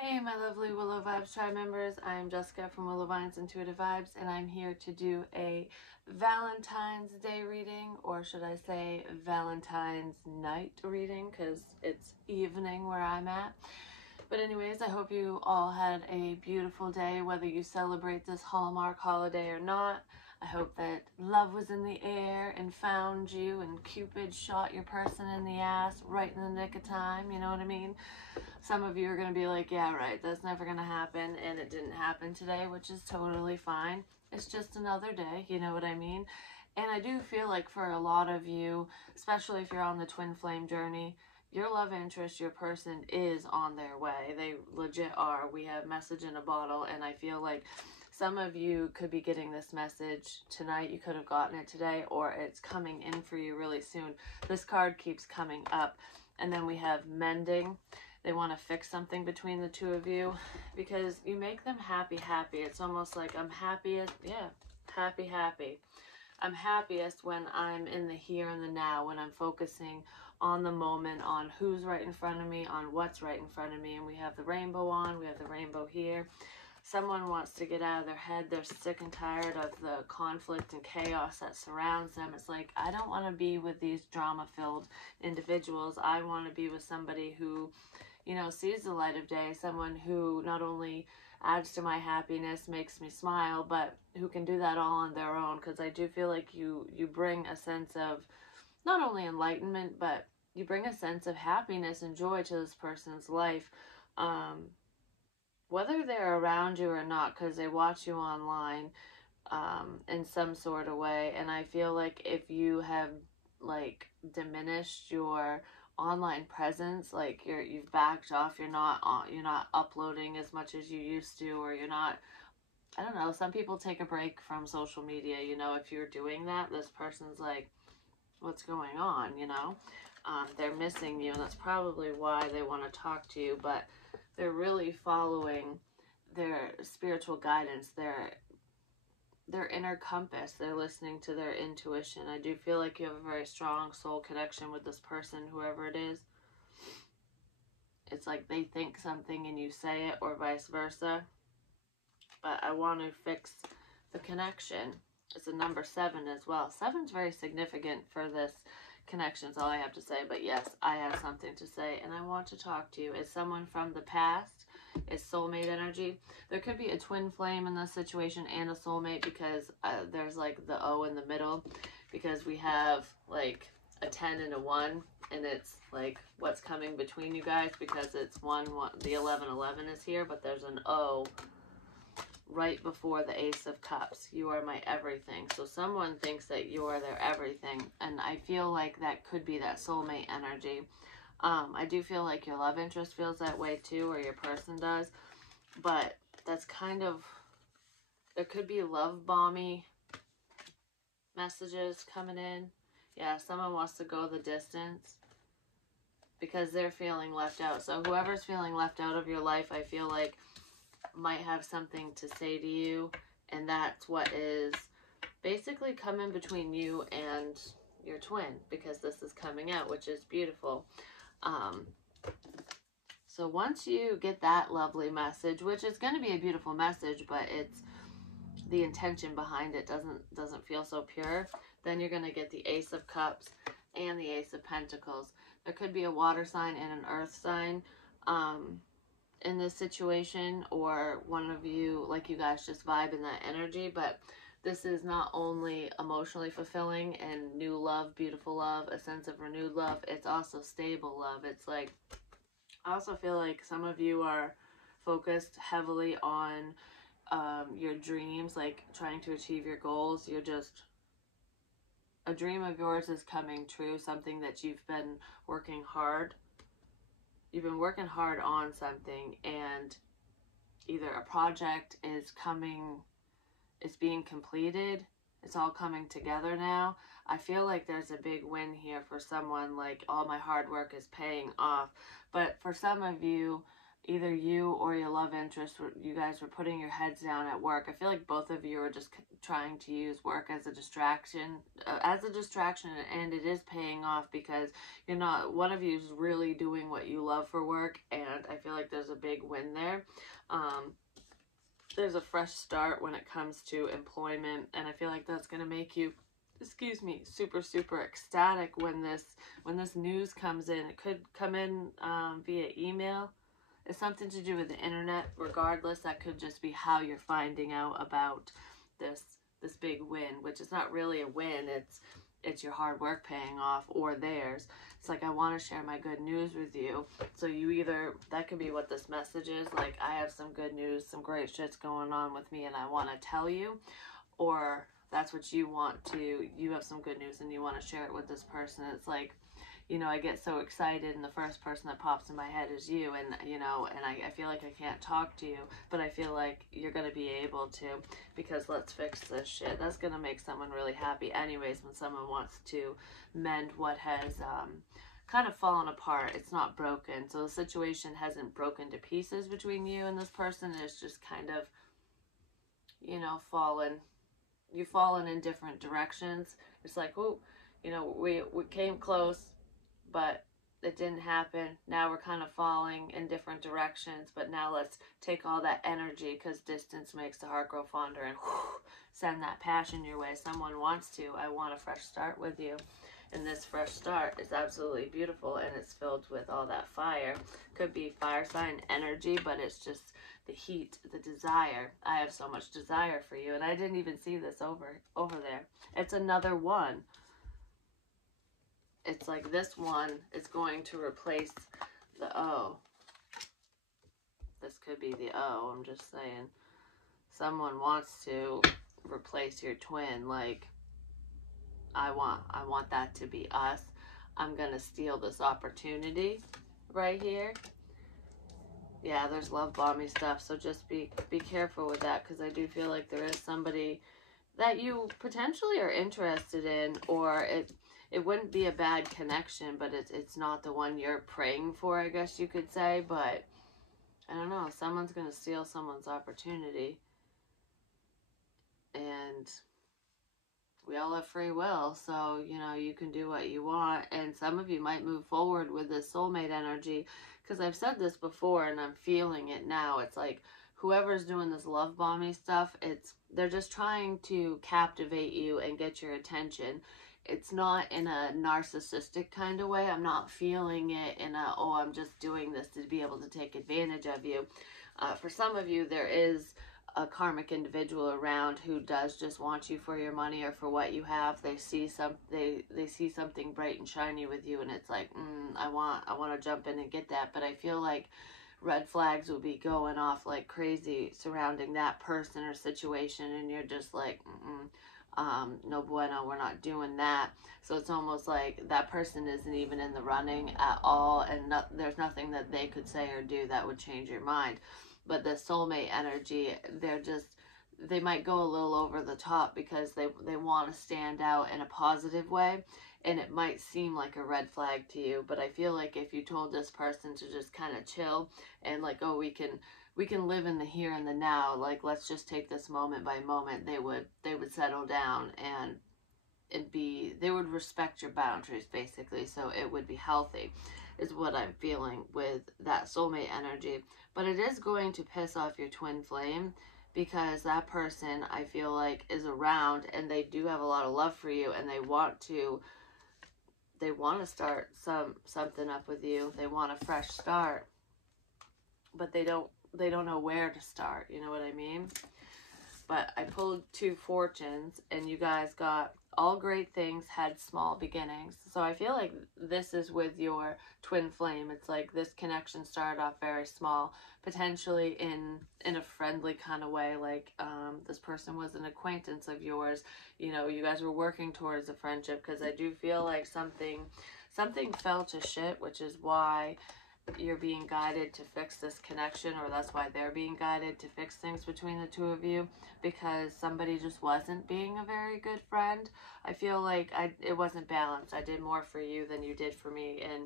Hey, my lovely Willow Vibes Tribe members. I'm Jessica from Willow Vines Intuitive Vibes, and I'm here to do a Valentine's Day reading, or should I say Valentine's night reading, because it's evening where I'm at. But anyways, I hope you all had a beautiful day, whether you celebrate this Hallmark holiday or not. I hope that love was in the air and found you, and Cupid shot your person in the ass right in the nick of time, you know what I mean? Some of you are going to be like, yeah, right, that's never going to happen, and it didn't happen today, which is totally fine. It's just another day, you know what I mean? And I do feel like for a lot of you, especially if you're on the twin flame journey, your love interest, your person is on their way. They legit are. We have message in a bottle, and I feel like some of you could be getting this message tonight. You could have gotten it today, or it's coming in for you really soon. This card keeps coming up. And then we have mending. They want to fix something between the two of you because you make them happy. It's almost like I'm happiest. Yeah, happy. I'm happiest when I'm in the here and the now, when I'm focusing on the moment, on who's right in front of me, on what's right in front of me. And we have the rainbow on, we have the rainbow here. Someone wants to get out of their head. They're sick and tired of the conflict and chaos that surrounds them. It's like, I don't want to be with these drama-filled individuals. I want to be with somebody who, you know, sees the light of day, someone who not only adds to my happiness, makes me smile, but who can do that all on their own, because I do feel like you bring a sense of not only enlightenment, but you bring a sense of happiness and joy to this person's life, whether they're around you or not, because they watch you online in some sort of way. And I feel like if you have like diminished your online presence, like you've backed off, you're not uploading as much as you used to, or you're not, I don't know, some people take a break from social media, you know. If you're doing that, this person's like, what's going on, you know? They're missing you, and that's probably why they want to talk to you, but they're really following their spiritual guidance, their inner compass. They're listening to their intuition. I do feel like you have a very strong soul connection with this person, whoever it is. It's like they think something and you say it, or vice versa. But I want to fix the connection. It's a number 7 as well. 7's very significant for this connection, is all I have to say. But yes, I have something to say, and I want to talk to you. It's someone from the past. It's soulmate energy. There could be a twin flame in this situation and a soulmate, because there's like the O in the middle, because we have like a 10 and a 1, and it's like what's coming between you guys, because it's 1, the 11 is here, but there's an O right before the Ace of Cups. You are my everything. So someone thinks that you are their everything, and I feel like that could be that soulmate energy. I do feel like your love interest feels that way too, or your person does, but that's kind of, there could be love bomby messages coming in. Yeah, someone wants to go the distance because they're feeling left out. So whoever's feeling left out of your life, I feel like might have something to say to you, and that's what is basically coming between you and your twin, because this is coming out, which is beautiful. So once you get that lovely message, which is going to be a beautiful message, but it's the intention behind it doesn't feel so pure, then you're going to get the Ace of Cups and the Ace of Pentacles. There could be a water sign and an earth sign in this situation, or one of you, like, you guys just vibe in that energy. But this is not only emotionally fulfilling and new love, beautiful love, a sense of renewed love, it's also stable love. It's like, I also feel like some of you are focused heavily on your dreams, like trying to achieve your goals. You're just, a dream of yours is coming true, something that you've been working hard. You've been working hard on something, and either a project is being completed. It's all coming together now. I feel like there's a big win here for someone, like all my hard work is paying off. But for some of you, either you or your love interest, you guys were putting your heads down at work. I feel like both of you are just trying to use work as a distraction, and it is paying off because you're not, one of you is really doing what you love for work, and I feel like there's a big win there. There's a fresh start when it comes to employment, and I feel like that's going to make you, excuse me, super, super ecstatic when this news comes in. It could come in via email. It's something to do with the internet. Regardless, that could just be how you're finding out about this big win, which is not really a win. It's your hard work paying off, or theirs. It's like, I want to share my good news with you. So you either, that could be what this message is, like, I have some good news, some great shit's going on with me and I want to tell you, or that's what you want to, you have some good news and you want to share it with this person. It's like, you know, I get so excited and the first person that pops in my head is you, and, you know, and I feel like I can't talk to you, but I feel like you're going to be able to, because let's fix this shit. That's going to make someone really happy anyways, when someone wants to mend what has kind of fallen apart. It's not broken. So the situation hasn't broken to pieces between you and this person. It's just kind of, you know, you've fallen in different directions. It's like, oh, you know, we came close, but it didn't happen. Now we're kind of falling in different directions, but now let's take all that energy, because distance makes the heart grow fonder, and send that passion your way. Someone wants to, I want a fresh start with you. And this fresh start is absolutely beautiful, and it's filled with all that fire. Could be fire sign energy, but it's just the heat, the desire. I have so much desire for you, and I didn't even see this over there. It's another one. It's like this one is going to replace the O. This could be the O, I'm just saying. Someone wants to replace your twin. Like, I want that to be us. I'm going to steal this opportunity right here. Yeah, there's love bombing stuff, so just be careful with that, because I do feel like there is somebody that you potentially are interested in, or it wouldn't be a bad connection, but it's not the one you're praying for, I guess you could say. But I don't know, someone's going to steal someone's opportunity, and we all have free will, so, you know, you can do what you want. And some of you might move forward with this soulmate energy, because I've said this before and I'm feeling it now. It's like, whoever's doing this love bombing stuff, they're just trying to captivate you and get your attention. It's not in a narcissistic kind of way. I'm not feeling it in a, oh, I'm just doing this to be able to take advantage of you. For some of you, there is a karmic individual around who does just want you for your money or for what you have. They see they see something bright and shiny with you, and it's like, I want to jump in and get that. But I feel like red flags will be going off like crazy surrounding that person or situation, and you're just like, no bueno, we're not doing that. So it's almost like that person isn't even in the running at all, and there's nothing that they could say or do that would change your mind. But the soulmate energy, they might go a little over the top because they want to stand out in a positive way, and it might seem like a red flag to you. But I feel like if you told this person to just kind of chill and like, oh, we can live in the here and the now, like, let's just take this moment by moment, they would settle down, and they would respect your boundaries, basically. So it would be healthy, is what I'm feeling with that soulmate energy. But it is going to piss off your twin flame, because that person, I feel like, is around, and they do have a lot of love for you, and they want to start something up with you. They want a fresh start, but they don't know where to start, you know what I mean? But I pulled two fortunes, and you guys got all great things had small beginnings. So I feel like this is with your twin flame. It's like this connection started off very small, potentially in a friendly kind of way. Like this person was an acquaintance of yours. You know, you guys were working towards a friendship, because I do feel like something fell to shit, which is why you're being guided to fix this connection, or that's why they're being guided to fix things between the two of you, because somebody just wasn't being a very good friend. I feel like it wasn't balanced. I did more for you than you did for me, and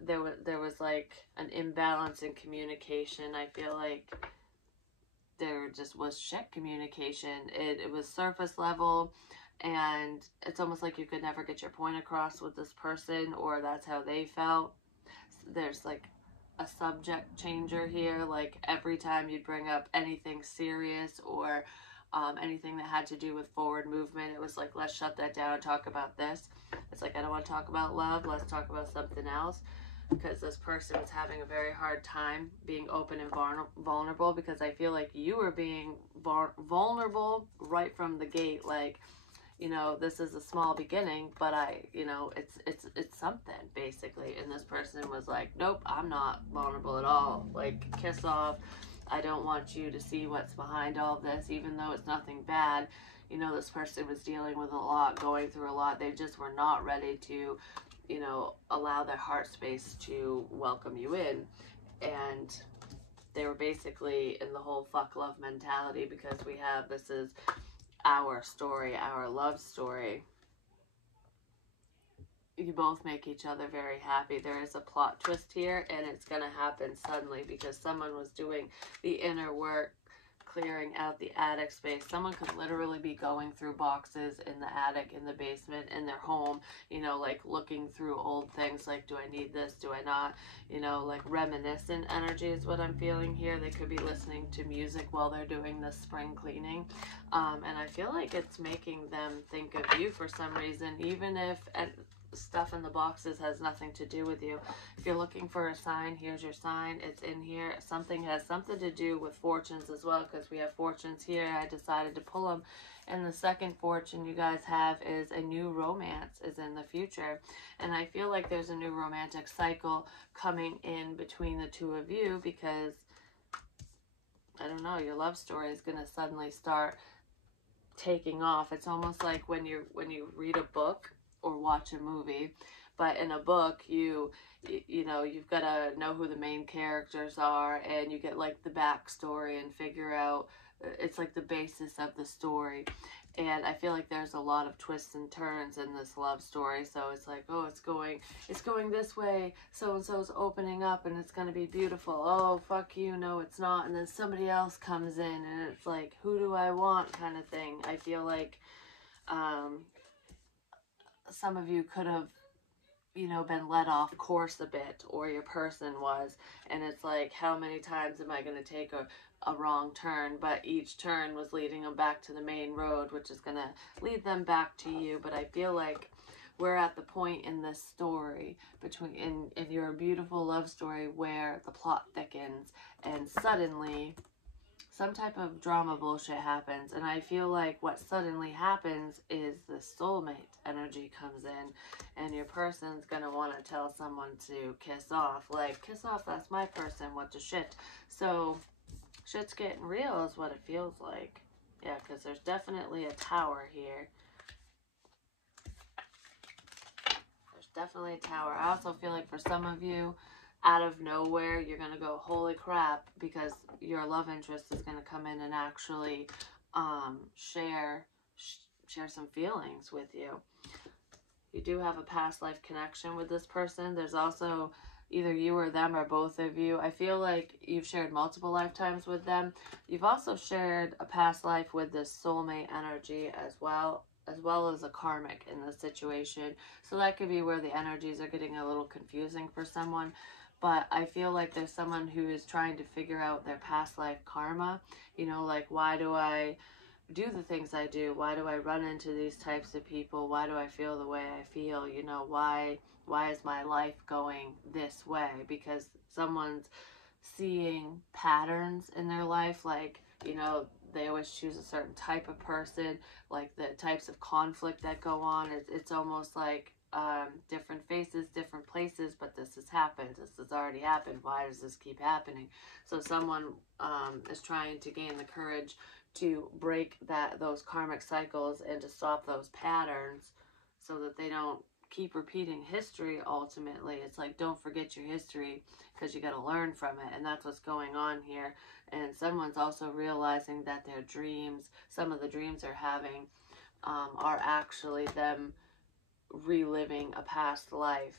there was like an imbalance in communication. I feel like there just was shit communication. It was surface level, and it's almost like you could never get your point across with this person, or that's how they felt. There's like a subject changer here. Like every time you'd bring up anything serious or anything that had to do with forward movement, it was like, let's shut that down and talk about this. It's like, I don't want to talk about love, let's talk about something else, because this person was having a very hard time being open and vulnerable, because I feel like you were being vulnerable right from the gate. Like, you know, this is a small beginning, but it's something basically. And this person was like, nope, I'm not vulnerable at all. Like, kiss off. I don't want you to see what's behind all this, even though it's nothing bad. You know, this person was dealing with a lot, going through a lot. They just were not ready to, you know, allow their heart space to welcome you in. And they were basically in the whole fuck love mentality, because this is our story, our love story. You both make each other very happy. There is a plot twist here, and it's going to happen suddenly, because someone was doing the inner work, clearing out the attic space. Someone could literally be going through boxes in the attic, in the basement, in their home, you know, like looking through old things, like, do I need this, do I not, you know, like reminiscent energy is what I'm feeling here. They could be listening to music while they're doing the spring cleaning, and I feel like it's making them think of you for some reason, even if stuff in the boxes has nothing to do with you. If you're looking for a sign, here's your sign. It's in here. Something has something to do with fortunes as well, because we have fortunes here. I decided to pull them. And the second fortune you guys have is a new romance is in the future. And I feel like there's a new romantic cycle coming in between the two of you, because, I don't know, your love story is going to suddenly start taking off. It's almost like when you read a book or watch a movie, but in a book you know, you've got to know who the main characters are, and you get like the backstory and figure out, it's like the basis of the story. And I feel like there's a lot of twists and turns in this love story. So it's like, oh, it's going this way, so and so's opening up and it's going to be beautiful. Oh, fuck you, no it's not. And then somebody else comes in and it's like, who do I want, kind of thing. I feel like some of you could have, you know, been let off course a bit, or your person was, and it's like, how many times am I going to take a wrong turn? But each turn was leading them back to the main road, which is going to lead them back to you. But I feel like we're at the point in this story, in your beautiful love story, where the plot thickens and suddenly some type of drama bullshit happens. And I feel like what suddenly happens is the soulmate energy comes in, and your person's gonna want to tell someone to kiss off. Like, kiss off, that's my person, what the shit. So shit's getting real is what it feels like. Yeah, because there's definitely a tower here. There's definitely a tower. I also feel like for some of you, out of nowhere, you're going to go, holy crap, because your love interest is going to come in and actually share some feelings with you. You do have a past life connection with this person. There's also either you or them, or both of you. I feel like you've shared multiple lifetimes with them. You've also shared a past life with this soulmate energy as well as a karmic in this situation. So that could be where the energies are getting a little confusing for someone. But I feel like there's someone who is trying to figure out their past life karma. You know, like, why do I do the things I do? Why do I run into these types of people? Why do I feel the way I feel? You know, why is my life going this way? Because someone's seeing patterns in their life, like, you know, they always choose a certain type of person, like the types of conflict that go on. It's almost like different faces, different places, but this has happened. This has already happened. Why does this keep happening? So someone is trying to gain the courage to break those karmic cycles and to stop those patterns, so that they don't keep repeating history. Ultimately, it's like, don't forget your history, because you got to learn from it. And that's what's going on here. And someone's also realizing that their dreams, some of the dreams they're having, are actually them reliving a past life.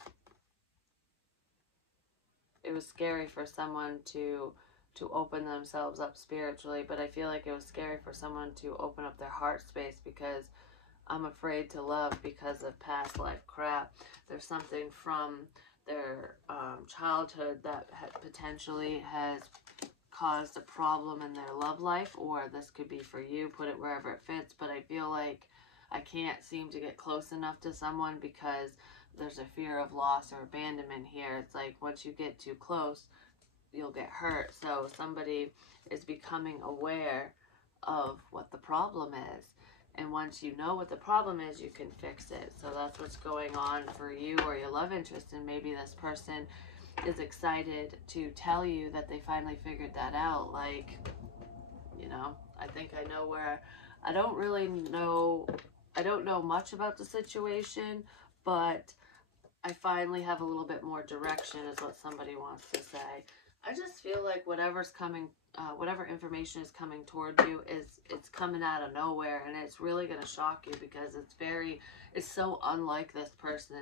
It was scary for someone to open themselves up spiritually, but I feel like it was scary for someone to open up their heart space, because I'm afraid to love because of past life crap. There's something from their childhood that potentially has caused a problem in their love life, or this could be for you, put it wherever it fits. But I feel like I can't seem to get close enough to someone because there's a fear of loss or abandonment here. It's like, once you get too close, you'll get hurt. So somebody is becoming aware of what the problem is. And once you know what the problem is, you can fix it. So that's what's going on for you or your love interest. And maybe this person is excited to tell you that they finally figured that out. Like, you know, I think I know where, I don't know much about the situation, but I finally have a little bit more direction, is what somebody wants to say. I just feel like whatever's coming, whatever information is coming toward you, it's coming out of nowhere, and it's really going to shock you, because it's so unlike this person.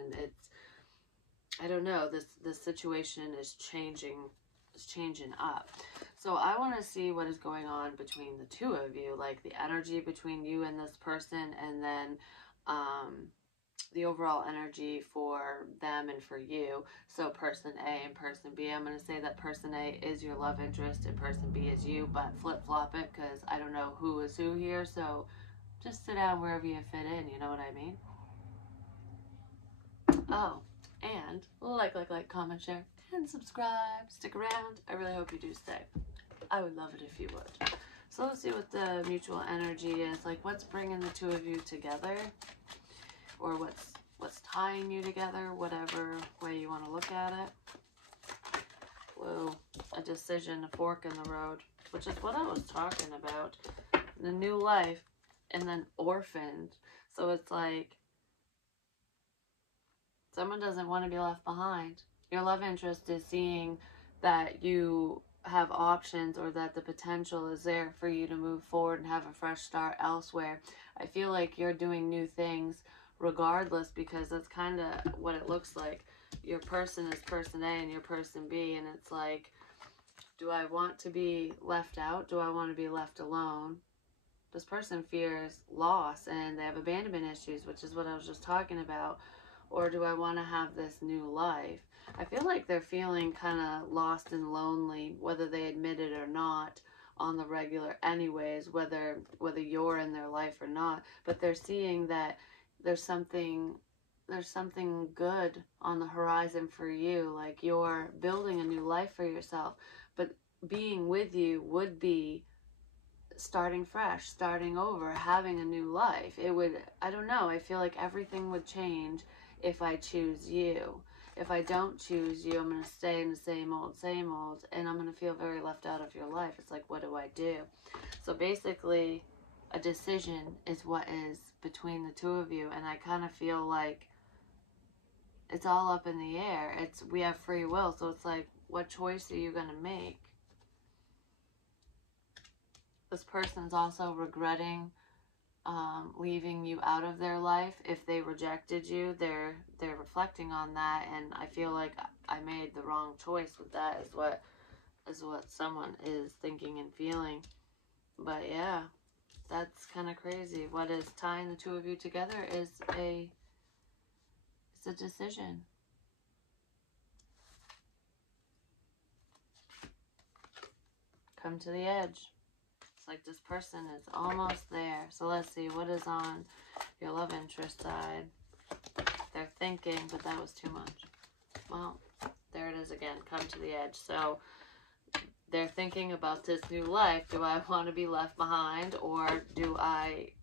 I don't know, this situation is changing up. So I want to see what is going on between the two of you, like the energy between you and this person, and then the overall energy for them and for you. So person A and person B, I'm going to say that person A is your love interest and person B is you, but flip-flop it, because I don't know who is who here. So just sit down wherever you fit in, you know what I mean? Oh, and like, comment, share, and subscribe. Stick around. I really hope you do stay. I would love it if you would. So let's see what the mutual energy is. Like, what's bringing the two of you together? Or what's tying you together, whatever way you want to look at it. Whoa, a decision, a fork in the road, which is what I was talking about. The new life, and then orphaned. So it's like, someone doesn't want to be left behind. Your love interest is seeing that you have options, or that the potential is there for you to move forward and have a fresh start elsewhere. I feel like you're doing new things regardless, because that's kind of what it looks like. Your person is person A and your person B, and it's like, do I want to be left out? Do I want to be left alone? This person fears loss and they have abandonment issues, which is what I was just talking about. Or do I want to have this new life? I feel like they're feeling kind of lost and lonely, whether they admit it or not, on the regular anyways, whether you're in their life or not. But they're seeing that there's something good on the horizon for you. Like, you're building a new life for yourself. But being with you would be starting fresh, starting over, having a new life. It would, I don't know, I feel like everything would change if I choose you. If I don't choose you, I'm going to stay in the same old, and I'm going to feel very left out of your life. It's like, what do I do? So basically, a decision is what is between the two of you, and I kind of feel like it's all up in the air. We have free will, so it's like, what choice are you going to make? This person's also regretting leaving you out of their life. If they rejected you, they're reflecting on that, and I feel like I made the wrong choice with that, is what someone is thinking and feeling. But yeah, that's kind of crazy. What is tying the two of you together is it's a decision. Come to the edge. It's like this person is almost there. So let's see, what is on your love interest side? They're thinking, but that was too much. Well, there it is again. Come to the edge. So they're thinking about this new life. Do I want to be left behind, or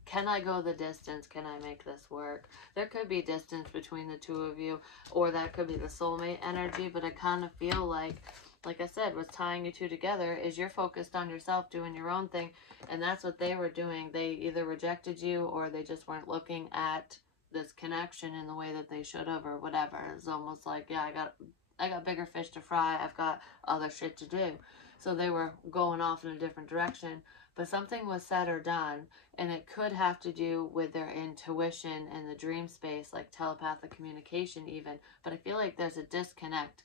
can I go the distance? Can I make this work? There could be distance between the two of you, or that could be the soulmate energy, but I kind of feel like I said, what's tying you two together is you're focused on yourself, doing your own thing, and that's what they were doing. They either rejected you, or they just weren't looking at this connection in the way that they should have or whatever. It's almost like, yeah, I got bigger fish to fry. I've got other shit to do. So they were going off in a different direction, but something was said or done, and it could have to do with their intuition and the dream space, like telepathic communication even. But I feel like there's a disconnect.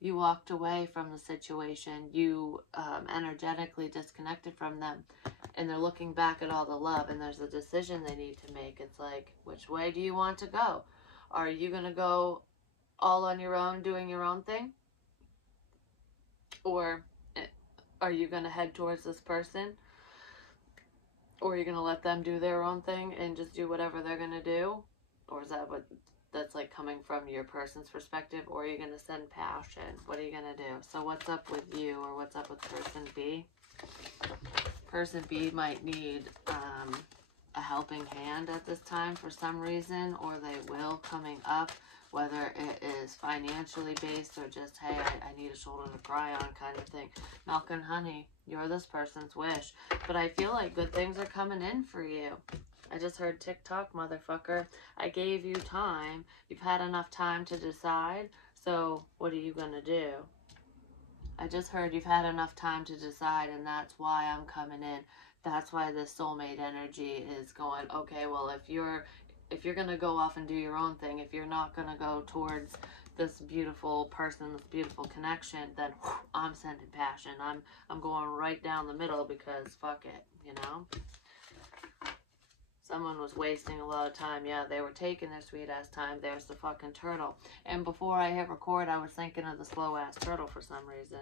You walked away from the situation. You energetically disconnected from them, and they're looking back at all the love, and there's a decision they need to make. It's like, which way do you want to go? Are you going to go all on your own, doing your own thing? Or are you going to head towards this person? Or are you going to let them do their own thing and just do whatever they're going to do? Or is that what that's like coming from your person's perspective? Or are you going to send passion? What are you going to do? So what's up with you, or what's up with person B? Person B might need a helping hand at this time for some reason, or they will coming up, whether it is financially based or just, hey, I need a shoulder to cry on kind of thing. Milk and honey, you're this person's wish. But I feel like good things are coming in for you. I just heard TikTok, motherfucker. I gave you time. You've had enough time to decide. So what are you going to do? I just heard you've had enough time to decide, and that's why I'm coming in. That's why this soulmate energy is going, okay, well, if you're going to go off and do your own thing, if you're not going to go towards this beautiful person, this beautiful connection, then whew, I'm sending passion. I'm going right down the middle because fuck it, you know? Someone was wasting a lot of time. Yeah, they were taking their sweet ass time. There's the fucking turtle. And before I hit record, I was thinking of the slow ass turtle for some reason.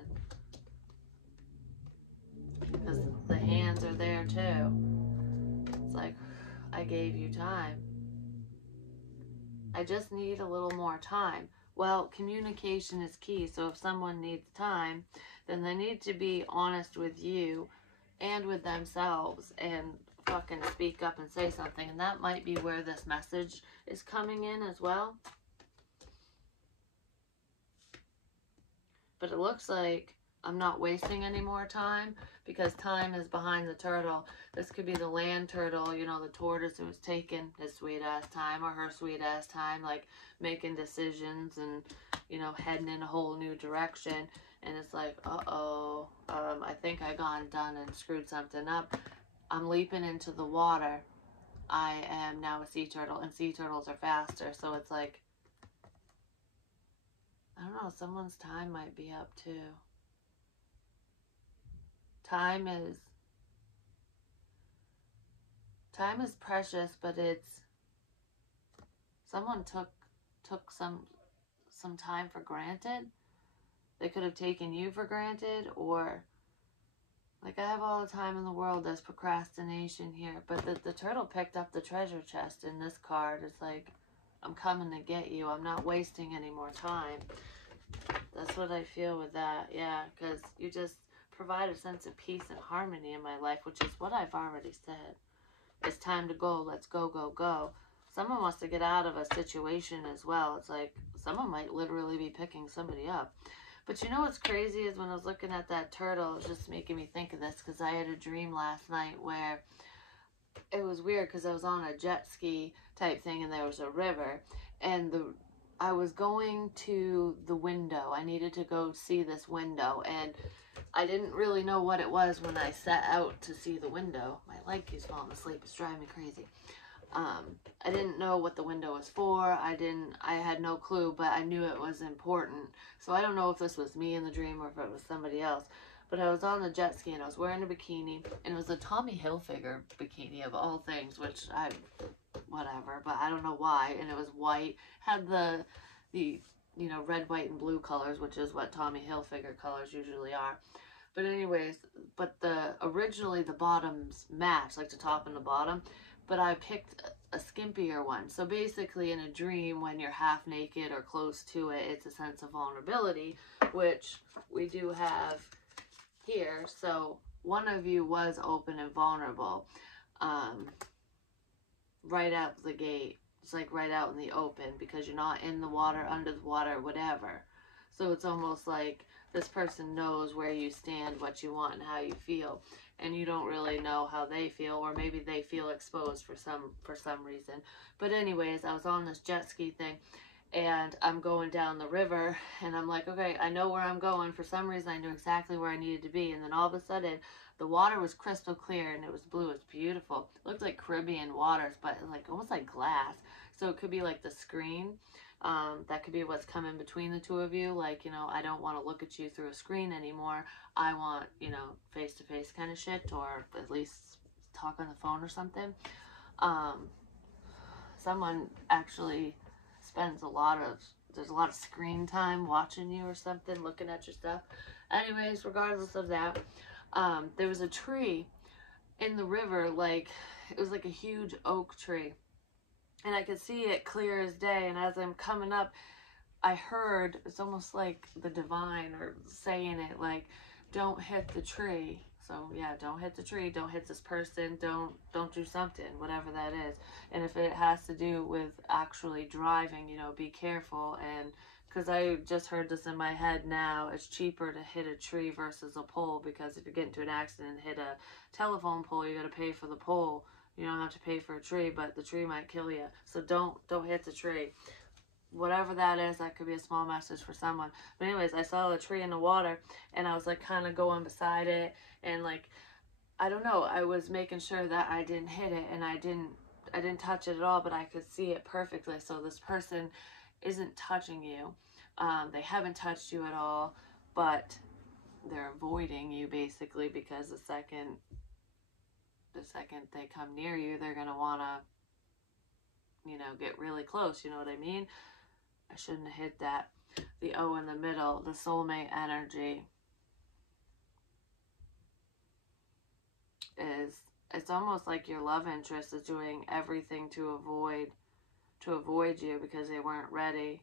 Because the hands are there too. It's like, I gave you time. I just need a little more time. Well, communication is key. So if someone needs time, then they need to be honest with you and with themselves and fucking speak up and say something. And that might be where this message is coming in as well. But it looks like I'm not wasting any more time, because time is behind the turtle. This could be the land turtle, you know, the tortoise who was taking his sweet ass time, or her sweet ass time, like making decisions and, you know, heading in a whole new direction. And it's like, uh-oh, I think I gone done and screwed something up. I'm leaping into the water. I am now a sea turtle, and sea turtles are faster. So it's like, I don't know, someone's time might be up too. Time is precious, but it's, someone took some time for granted. They could have taken you for granted, or like, I have all the time in the world. There's procrastination here, but the turtle picked up the treasure chest in this card. It's like, I'm coming to get you. I'm not wasting any more time. That's what I feel with that. Yeah, because you just provide a sense of peace and harmony in my life, which is what I've already said. It's time to go. Let's go, go, go. Someone wants to get out of a situation as well. It's like, someone might literally be picking somebody up. But you know what's crazy is when I was looking at that turtle, it was just making me think of this, because I had a dream last night where it was weird, because I was on a jet ski type thing, and there was a river, and I was going to the window. I needed to go see this window, and I didn't really know what it was when I set out to see the window. My leg keeps falling asleep. It's driving me crazy. I didn't know what the window was for. I had no clue, but I knew it was important. So I don't know if this was me in the dream or if it was somebody else. But I was on the jet ski, and I was wearing a bikini, and it was a Tommy Hilfiger bikini of all things, which whatever, but I don't know why. And it was white, had the you know, red, white, and blue colors, which is what Tommy Hilfiger colors usually are. But anyways, originally the bottoms match, like the top and the bottom, but I picked a skimpier one. So basically, in a dream, when you're half naked or close to it, it's a sense of vulnerability, which we do have here. So one of you was open and vulnerable right out the gate. It's like right out in the open, because you're not in the water, under the water, whatever. So it's almost like this person knows where you stand, what you want, and how you feel, and you don't really know how they feel, or maybe they feel exposed for some reason. But anyways, I was on this jet ski thing, and I'm going down the river, and I'm like, okay, I know where I'm going. For some reason, I knew exactly where I needed to be, and then all of a sudden, the water was crystal clear, and it was blue. It's beautiful. It looked like Caribbean waters, but like almost like glass. So it could be like the screen. That could be what's coming between the two of you. Like, you know, I don't want to look at you through a screen anymore. I want, you know, face-to-face kind of shit, or at least talk on the phone or something. Someone actually spends there's a lot of screen time watching you or something, looking at your stuff. Anyways, regardless of that, there was a tree in the river, like, it was like a huge oak tree, and I could see it clear as day, and as I'm coming up, I heard, it's almost like the divine or saying it, like, don't hit the tree. So yeah, don't hit the tree, don't hit this person, don't do something, whatever that is. And if it has to do with actually driving, you know, be careful. And because I just heard this in my head now, it's cheaper to hit a tree versus a pole, because if you get into an accident and hit a telephone pole, you got to pay for the pole. You don't have to pay for a tree, but the tree might kill you. So don't hit the tree. Whatever that is, that could be a small message for someone. But anyways, I saw a tree in the water, and I was like kind of going beside it, and like, I don't know, I was making sure that I didn't hit it, and I didn't touch it at all, but I could see it perfectly. So this person isn't touching you. They haven't touched you at all, but they're avoiding you basically, because the second they come near you, they're gonna wanna, you know, get really close. You know what I mean? I shouldn't have hit that. The O in the middle, the soulmate energy is, it's almost like your love interest is doing everything to avoid you because they weren't ready.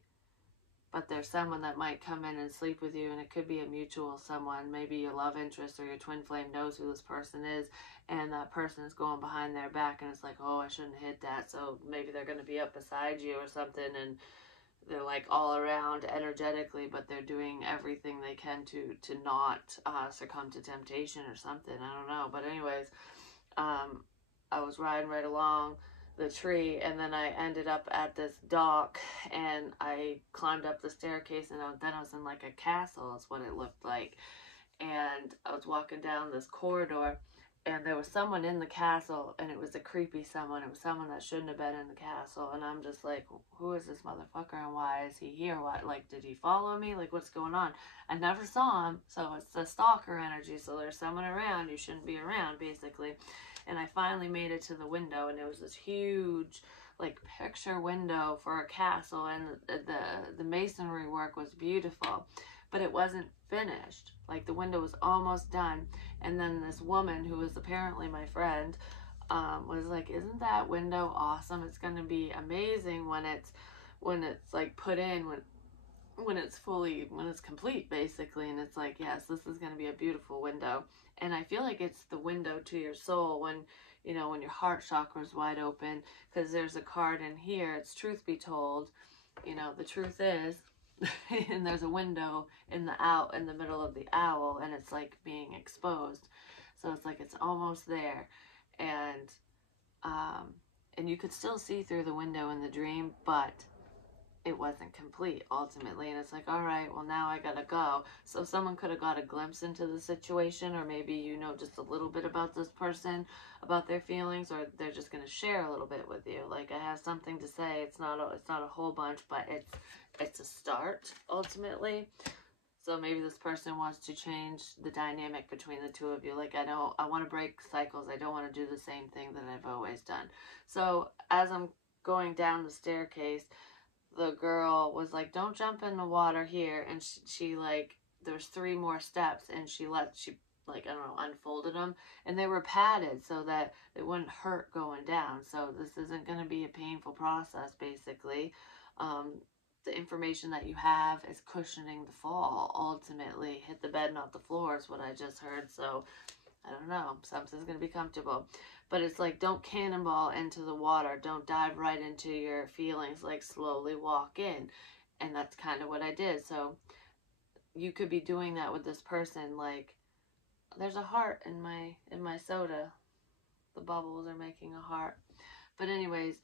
But there's someone that might come in and sleep with you, and it could be a mutual someone. Maybe your love interest or your twin flame knows who this person is, and that person is going behind their back, and it's like, oh, I shouldn't hit that. So maybe they're going to be up beside you or something, and they're like all around energetically, but they're doing everything they can to not succumb to temptation or something. I don't know. But anyways, I was riding right along the tree, and then I ended up at this dock, and I climbed up the staircase, and then I was in like a castle is what it looked like. And I was walking down this corridor, and there was someone in the castle, and it was a creepy someone. It was someone that shouldn't have been in the castle, and I'm just like, who is this motherfucker, and why is he here? What, like, did he follow me? Like, what's going on? I never saw him, so it's the stalker energy. So there's someone around you shouldn't be around, basically. And I finally made it to the window, and it was this huge, like, picture window for a castle, and the masonry work was beautiful, but it wasn't finished. Like, the window was almost done, and then this woman, who was apparently my friend, was like, isn't that window awesome? It's going to be amazing when it's like put in, when it's complete, basically. And it's like, yes, this is going to be a beautiful window. And I feel like it's the window to your soul, when, you know, when your heart chakra is wide open, because there's a card in here. It's truth be told, you know, the truth is, and there's a window in the middle of the owl, and it's like being exposed. So it's like it's almost there, and you could still see through the window in the dream, but it wasn't complete ultimately. And it's like, all right, well, now I gotta go. So someone could have got a glimpse into the situation, or maybe you know just a little bit about this person, about their feelings, or they're just gonna share a little bit with you. Like, I have something to say. It's not a whole bunch, but it's a start ultimately. So maybe this person wants to change the dynamic between the two of you. Like, I want to break cycles. I don't want to do the same thing that I've always done. So as I'm going down the staircase, the girl was like, don't jump in the water here. And she like, there's 3 more steps, and she like, I don't know, unfolded them, and they were padded so that it wouldn't hurt going down. So this isn't going to be a painful process, basically. The information that you have is cushioning the fall, ultimately. Hit the bed, not the floor, is what I just heard. So I don't know, something's going to be comfortable. But it's like, don't cannonball into the water. Don't dive right into your feelings. Like, slowly walk in. And that's kind of what I did. So you could be doing that with this person. Like, there's a heart in my soda. The bubbles are making a heart. But anyways,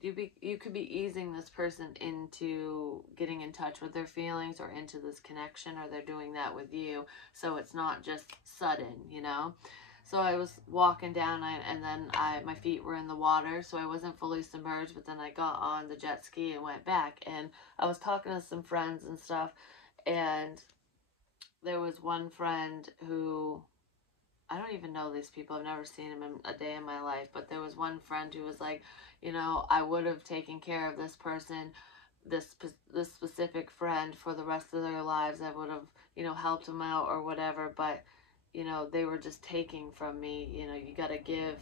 you could be easing this person into getting in touch with their feelings or into this connection, or they're doing that with you. So it's not just sudden, you know? So I was walking down, and then my feet were in the water, so I wasn't fully submerged, but then I got on the jet ski and went back, and I was talking to some friends and stuff, and there was one friend who, I don't even know these people. I've never seen him in a day in my life. But there was one friend who was like, you know, I would have taken care of this person, this specific friend, for the rest of their lives. I would have, you know, helped them out or whatever. But, you know, they were just taking from me. You know, you got to give.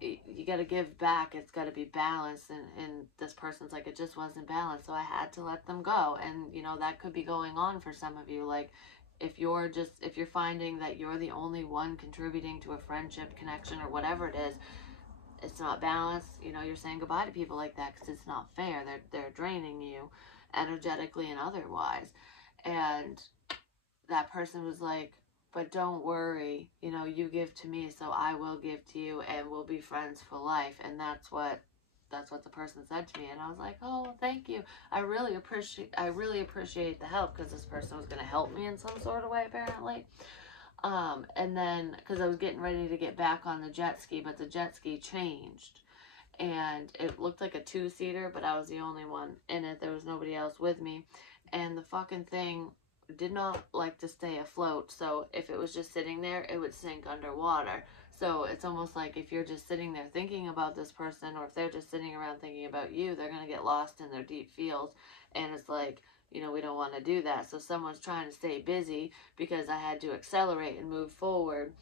You got to give back. It's got to be balanced. And this person's like, it just wasn't balanced. So I had to let them go. And, you know, that could be going on for some of you. Like, if you're finding that you're the only one contributing to a friendship, connection, or whatever it is, it's not balanced. You know, you're saying goodbye to people like that because it's not fair. They're draining you energetically and otherwise. And that person was like, but don't worry, you know, you give to me, so I will give to you, and we'll be friends for life. And that's what the person said to me. And I was like, oh, thank you. I really appreciate the help, because this person was going to help me in some sort of way, apparently. And then, because I was getting ready to get back on the jet ski, but the jet ski changed, and it looked like a 2-seater, but I was the only one in it. There was nobody else with me, and the fucking thing did not like to stay afloat. So if it was just sitting there, it would sink underwater. So it's almost like if you're just sitting there thinking about this person, or if they're just sitting around thinking about you, they're going to get lost in their deep feels. And it's like, you know, we don't want to do that. So someone's trying to stay busy because I had to accelerate and move forward.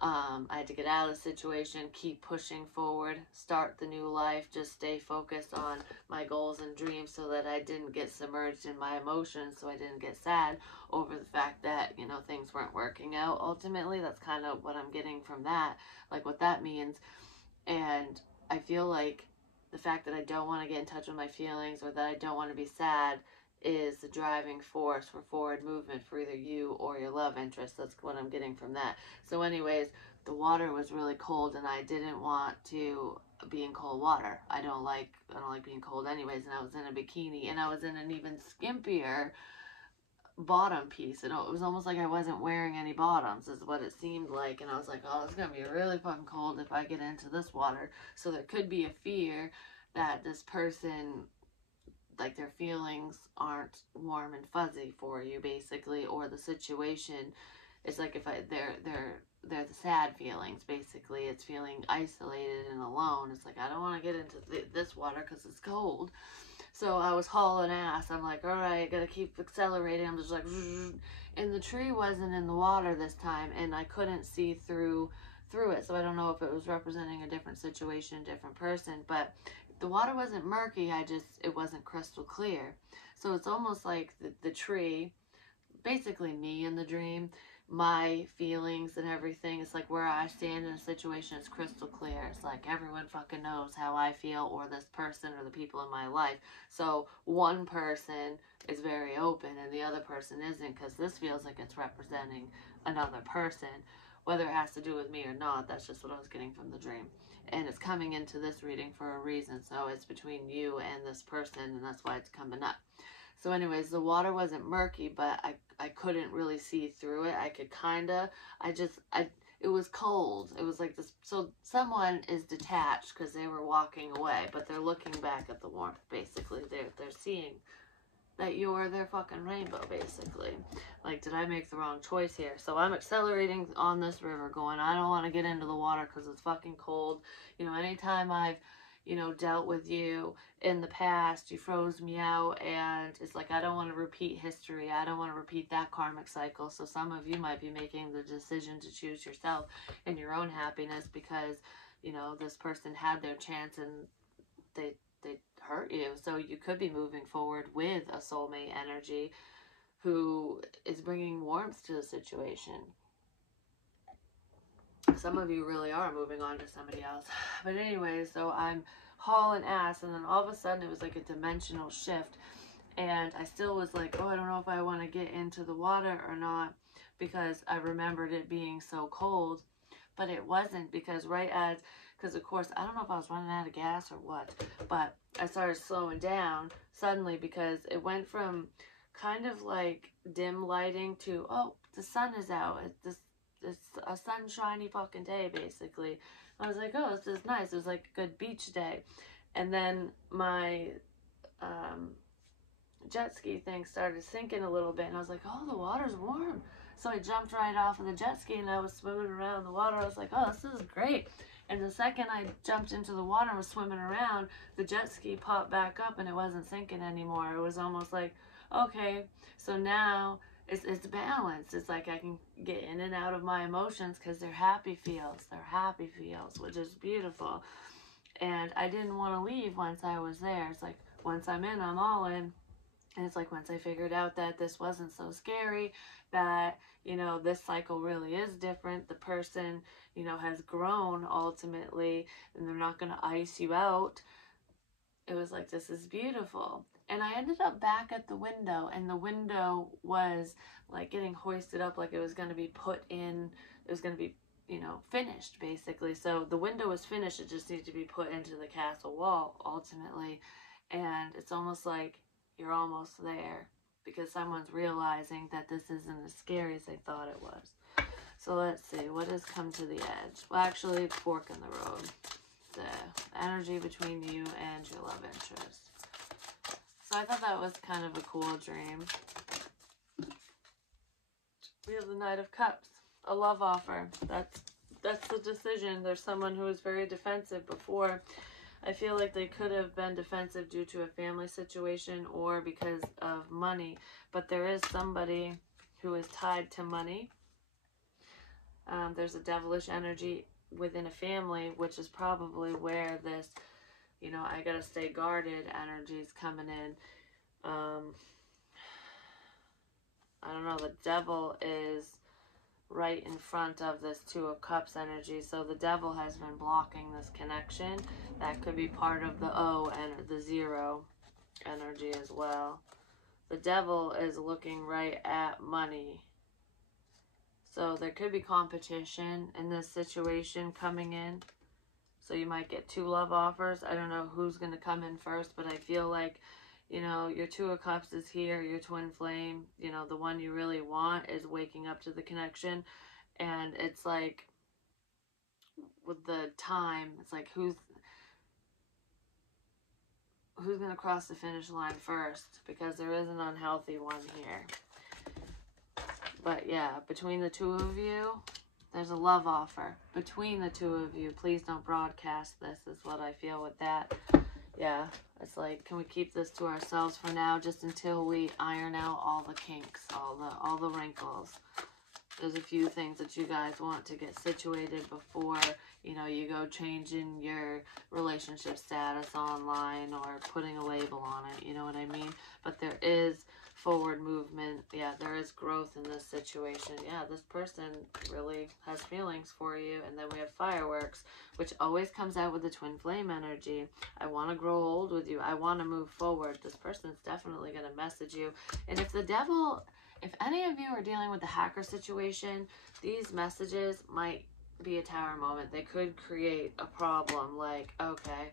I had to get out of the situation, keep pushing forward, start the new life, just stay focused on my goals and dreams, so that I didn't get submerged in my emotions, so I didn't get sad over the fact that, you know, things weren't working out. Ultimately, that's kind of what I'm getting from that, like what that means. And I feel like the fact that I don't want to get in touch with my feelings, or that I don't want to be sad, is the driving force for forward movement for either you or your love interest. That's what I'm getting from that. So anyways, the water was really cold, and I didn't want to be in cold water. I don't like being cold anyways, and I was in a bikini, and I was in an even skimpier bottom piece, and it was almost like I wasn't wearing any bottoms, is what it seemed like. And I was like, oh, it's gonna be really fucking cold if I get into this water. So there could be a fear that this person, like, their feelings aren't warm and fuzzy for you, basically, or the situation is like, if they're the sad feelings, basically. It's feeling isolated and alone. It's like, I don't want to get into this water because it's cold. So I was hauling ass. I'm like, all right, gotta keep accelerating. I'm just like, and the tree wasn't in the water this time, and I couldn't see through it. So I don't know if it was representing a different situation, different person, but the water wasn't murky. It wasn't crystal clear. So it's almost like the tree, basically me in the dream, my feelings and everything. It's like where I stand in a situation is crystal clear. It's like everyone fucking knows how I feel, or this person, or the people in my life. So one person is very open and the other person isn't, because this feels like it's representing another person. Whether it has to do with me or not, that's just what I was getting from the dream. And it's coming into this reading for a reason. So it's between you and this person, and that's why it's coming up. So anyways, the water wasn't murky, but I couldn't really see through it. I could kinda, it was cold. It was like this. So someone is detached because they were walking away, but they're looking back at the warmth, basically. They're seeing that you're their fucking rainbow, basically. Like, did I make the wrong choice here? So I'm accelerating on this river, going, I don't want to get into the water because it's fucking cold. You know, anytime I've, you know, dealt with you in the past, you froze me out, and it's like, I don't want to repeat history. I don't want to repeat that karmic cycle. So some of you might be making the decision to choose yourself and your own happiness, because, you know, this person had their chance and they hurt you. So you could be moving forward with a soulmate energy who is bringing warmth to the situation. Some of you really are moving on to somebody else. But anyway, so I'm hauling ass, and then all of a sudden it was like a dimensional shift, And I still was like, oh, I don't know if I want to get into the water or not, because I remembered it being so cold. But it wasn't, because because of course, I don't know if I was running out of gas or what, but I started slowing down suddenly, because it went from kind of like dim lighting to, oh, the sun is out. It's a sunshiny fucking day, basically. I was like, oh, this is nice. It was like a good beach day. And then my jet ski thing started sinking a little bit, and I was like, oh, the water's warm. So I jumped right off of the jet ski, and I was swimming around in the water. I was like, oh, this is great. And the second I jumped into the water and was swimming around, the jet ski popped back up, and it wasn't sinking anymore. It was almost like, okay, so now it's balanced. It's like I can get in and out of my emotions, because they're happy feels. They're happy feels, which is beautiful. And I didn't want to leave once I was there. It's like, once I'm in, I'm all in. And it's like, once I figured out that this wasn't so scary, that, this cycle really is different. The person, has grown ultimately, and they're not going to ice you out. It was like, this is beautiful. And I ended up back at the window, and the window was like getting hoisted up, like it was going to be put in, it was going to be, finished basically. So the window was finished. It just needed to be put into the castle wall ultimately. And it's almost like you're almost there, because someone's realizing that this isn't as scary as they thought it was. So let's see, what has come to the edge? Well, actually, fork in the road. The energy between you and your love interest. So I thought that was kind of a cool dream. We have the Knight of Cups, a love offer. That's the decision. There's someone who was very defensive before. I feel like they could have been defensive due to a family situation or because of money. But there is somebody who is tied to money. There's a devilish energy within a family, which is probably where this, I gotta stay guarded energy is coming in. I don't know, the devil is right in front of this Two of Cups energy, so the devil has been blocking this connection. That could be part of the O and the zero energy as well. The devil is looking right at money, so there could be competition in this situation coming in. So you might get two love offers. I don't know who's going to come in first, but I feel like, your Two of Cups is here, your twin flame, the one you really want is waking up to the connection. And it's like, with the time, it's like, who's going to cross the finish line first, because there is an unhealthy one here. But yeah, between the two of you, there's a love offer. Between the two of you, please don't broadcast this, is what I feel with that. Yeah, it's like, can we keep this to ourselves for now, just until we iron out all the kinks, all the wrinkles. There's a few things that you guys want to get situated before, you go changing your relationship status online or putting a label on it, you know what I mean? But there is forward movement. Yeah, there is growth in this situation. Yeah, this person really has feelings for you. And then we have fireworks, which always comes out with the twin flame energy. I want to grow old with you. I want to move forward. This person's definitely going to message you. And if any of you are dealing with the hacker situation, these messages might be a tower moment. They could create a problem, like, okay,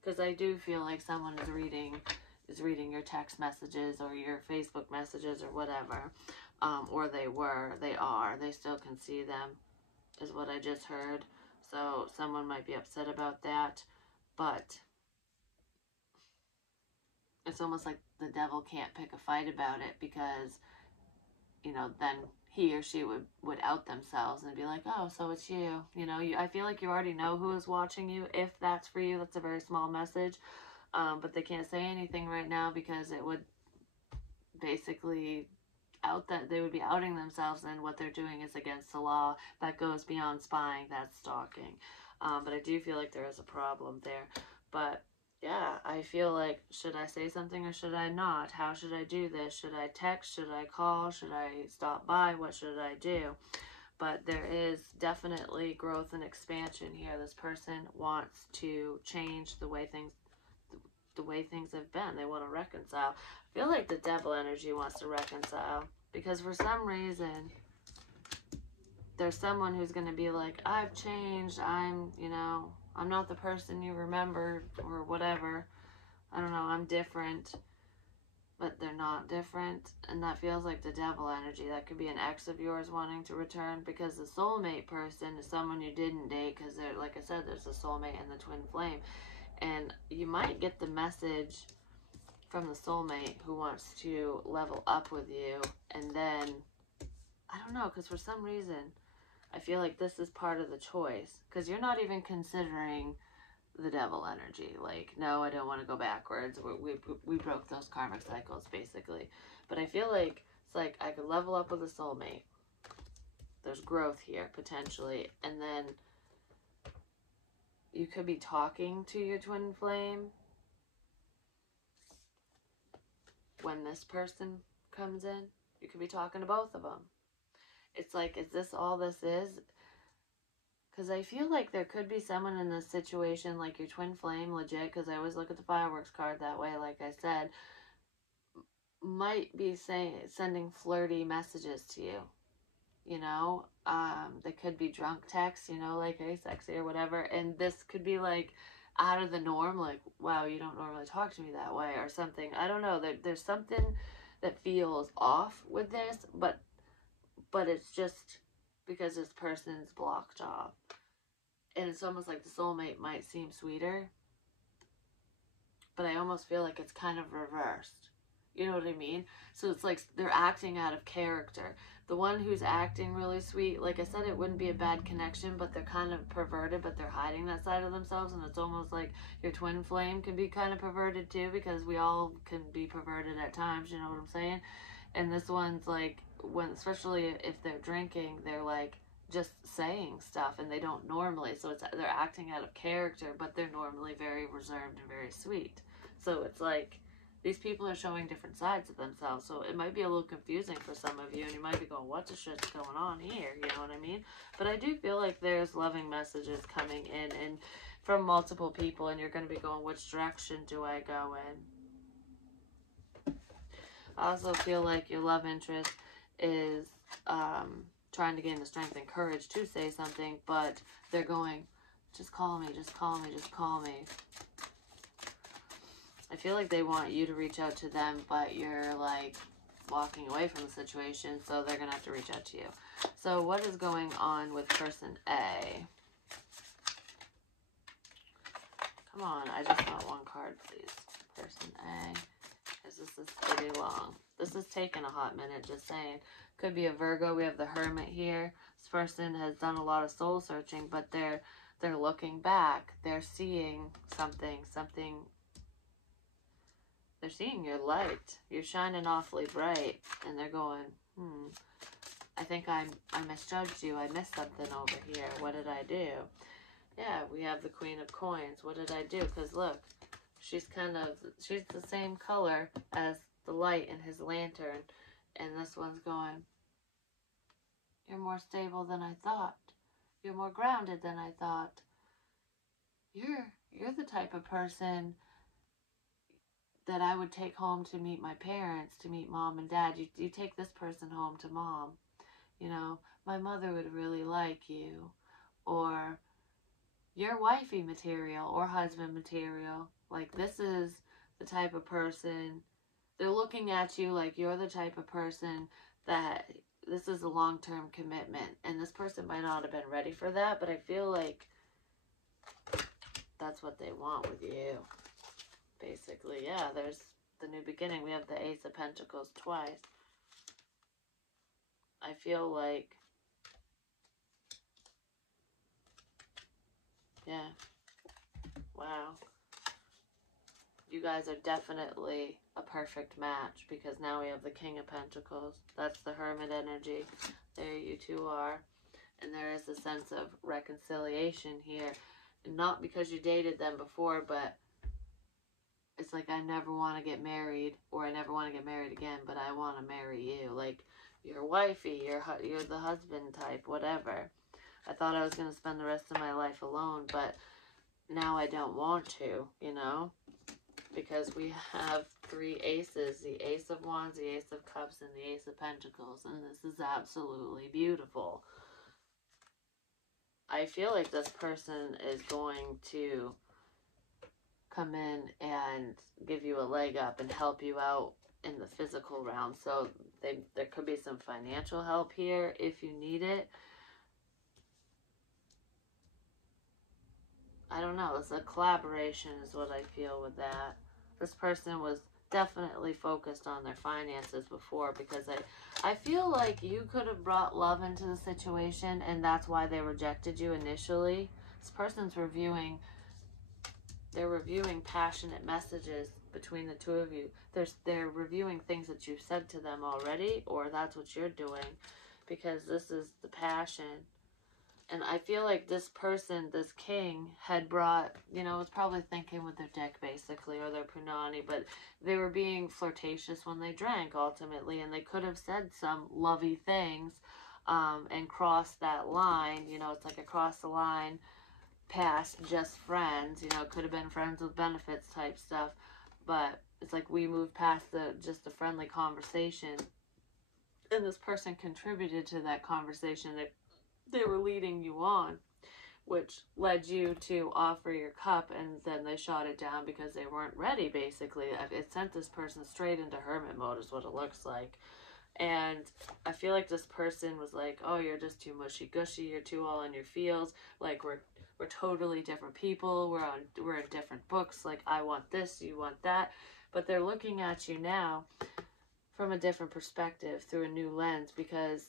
because I do feel like someone is reading your text messages or your Facebook messages or whatever, or they still can see them, is what I just heard. So someone might be upset about that, but it's almost like the devil can't pick a fight about it, because then he or she would out themselves and be like, oh, so it's you. I feel like you already know who is watching you. If that's for you, that's a very small message. But they can't say anything right now, because it would basically they would be outing themselves, and what they're doing is against the law. That goes beyond spying. That's stalking. But I do feel like there is a problem there. But yeah, I feel like, should I say something or should I not? How should I do this? Should I text? Should I call? Should I stop by? What should I do? But there is definitely growth and expansion here. This person wants to change the way things, the way things have been. They want to reconcile. I feel like the devil energy wants to reconcile because for some reason there's someone who's going to be like, I've changed. I'm, you know, I'm not the person you remember or whatever. I don't know. I'm different. But they're not different, and that feels like the devil energy. That could be an ex of yours wanting to return, because the soulmate person is someone you didn't date, because like I said, there's the soulmate and the twin flame, and you might get the message from the soulmate who wants to level up with you, and then I don't know, because for some reason I feel like this is part of the choice, because you're not even considering the devil energy. Like, no, I don't want to go backwards. We broke those karmic cycles, basically. But I feel like it's like I could level up with a soulmate. There's growth here, potentially. And then you could be talking to your twin flame when this person comes in. You could be talking to both of them. It's like, is this all this is? Because I feel like there could be someone in this situation, like your twin flame, legit, because I always look at the fireworks card that way, like I said, might be sending flirty messages to you, you know? They could be drunk texts, you know, like, hey, sexy or whatever, and this could be, like, out of the norm, like, wow, you don't normally talk to me that way, or something. I don't know. There's something that feels off with this, but it's just because this person's blocked off. And it's almost like the soulmate might seem sweeter, but I almost feel like it's kind of reversed. You know what I mean? So it's like they're acting out of character. The one who's acting really sweet, like I said, it wouldn't be a bad connection, but they're kind of perverted, but they're hiding that side of themselves. And it's almost like your twin flame can be kind of perverted too, because we all can be perverted at times, you know what I'm saying? And this one's like, when, especially if they're drinking, they're like just saying stuff, and they don't normally, so they're acting out of character, but they're normally very reserved and very sweet. So it's like these people are showing different sides of themselves, so it might be a little confusing for some of you, and you might be going, what the shit's going on here, you know what I mean? But I do feel like there's loving messages coming in, and from multiple people, and you're going to be going, which direction do I go in? I also feel like your love interest is trying to gain the strength and courage to say something, but they're going, just call me, just call me, just call me. I feel like they want you to reach out to them, but you're like walking away from the situation, so they're going to have to reach out to you. So what is going on with person A? Come on, I just want one card, please. Person A. Because this is pretty long. This is taking a hot minute, just saying. Could be a Virgo. We have the Hermit here. This person has done a lot of soul searching, but they're looking back. They're seeing something. They're seeing your light. You're shining awfully bright, and they're going, I think I misjudged you. I missed something over here. What did I do? Yeah, we have the Queen of Coins. What did I do? Because look, she's the same color as the light in his lantern. And this one's going, you're more stable than I thought. You're more grounded than I thought. You're the type of person that I would take home to meet my parents, to meet mom and dad. You take this person home to mom. You know, my mother would really like you. Or you're wifey material or husband material. Like, this is the type of person, they're looking at you like you're the type of person that this is a long-term commitment. And this person might not have been ready for that, but I feel like that's what they want with you. Basically, yeah, there's the new beginning. We have the Ace of Pentacles twice. I feel like, yeah, wow. You guys are definitely a perfect match, because now we have the King of Pentacles. That's the Hermit energy. There you two are. And there is a sense of reconciliation here. And not because you dated them before, but it's like, I never want to get married, or I never want to get married again, but I want to marry you. Like, you're wifey, you're the husband type, whatever. I thought I was going to spend the rest of my life alone, but now I don't want to, you know? because we have three aces, the Ace of Wands, the Ace of Cups, and the Ace of Pentacles, and this is absolutely beautiful. I feel like this person is going to come in and give you a leg up and help you out in the physical realm. So there could be some financial help here if you need it. I don't know. It's a collaboration is what I feel with that. This person was definitely focused on their finances before, because I feel like you could have brought love into the situation, and that's why they rejected you initially. This person's reviewing, they're reviewing passionate messages between the two of you. They're reviewing things that you've said to them already, or that's what you're doing, because this is the passion. And I feel like this person, this king, had brought, was probably thinking with their dick, basically, or their punani, but they were being flirtatious when they drank, ultimately, and they could have said some lovey things and crossed that line. It's like across the line past just friends. It could have been friends with benefits type stuff, but it's like we moved past just a friendly conversation, and this person contributed to that conversation. They were leading you on, which led you to offer your cup, and then they shot it down because they weren't ready, basically. It sent this person straight into hermit mode is what it looks like. And I feel like this person was like, oh, you're just too mushy-gushy, you're too all in your feels, like we're totally different people, we're in different books, like I want this, you want that. But they're looking at you now from a different perspective, through a new lens, because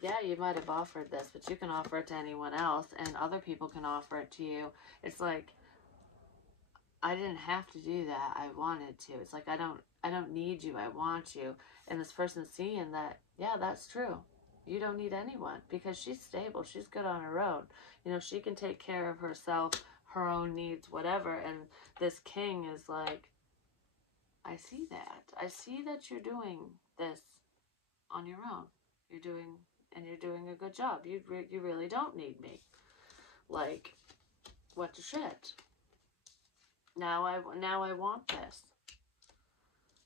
yeah, you might have offered this, but you can offer it to anyone else, and other people can offer it to you. It's like, I didn't have to do that. I wanted to. It's like, I don't need you. I want you. And this person's seeing that, yeah, that's true. You don't need anyone, because she's stable. She's good on her own. She can take care of herself, her own needs, whatever. And this king is like, I see that. I see that you're doing this on your own. You're doing a good job. You really don't need me. Like, what the shit? Now I want this,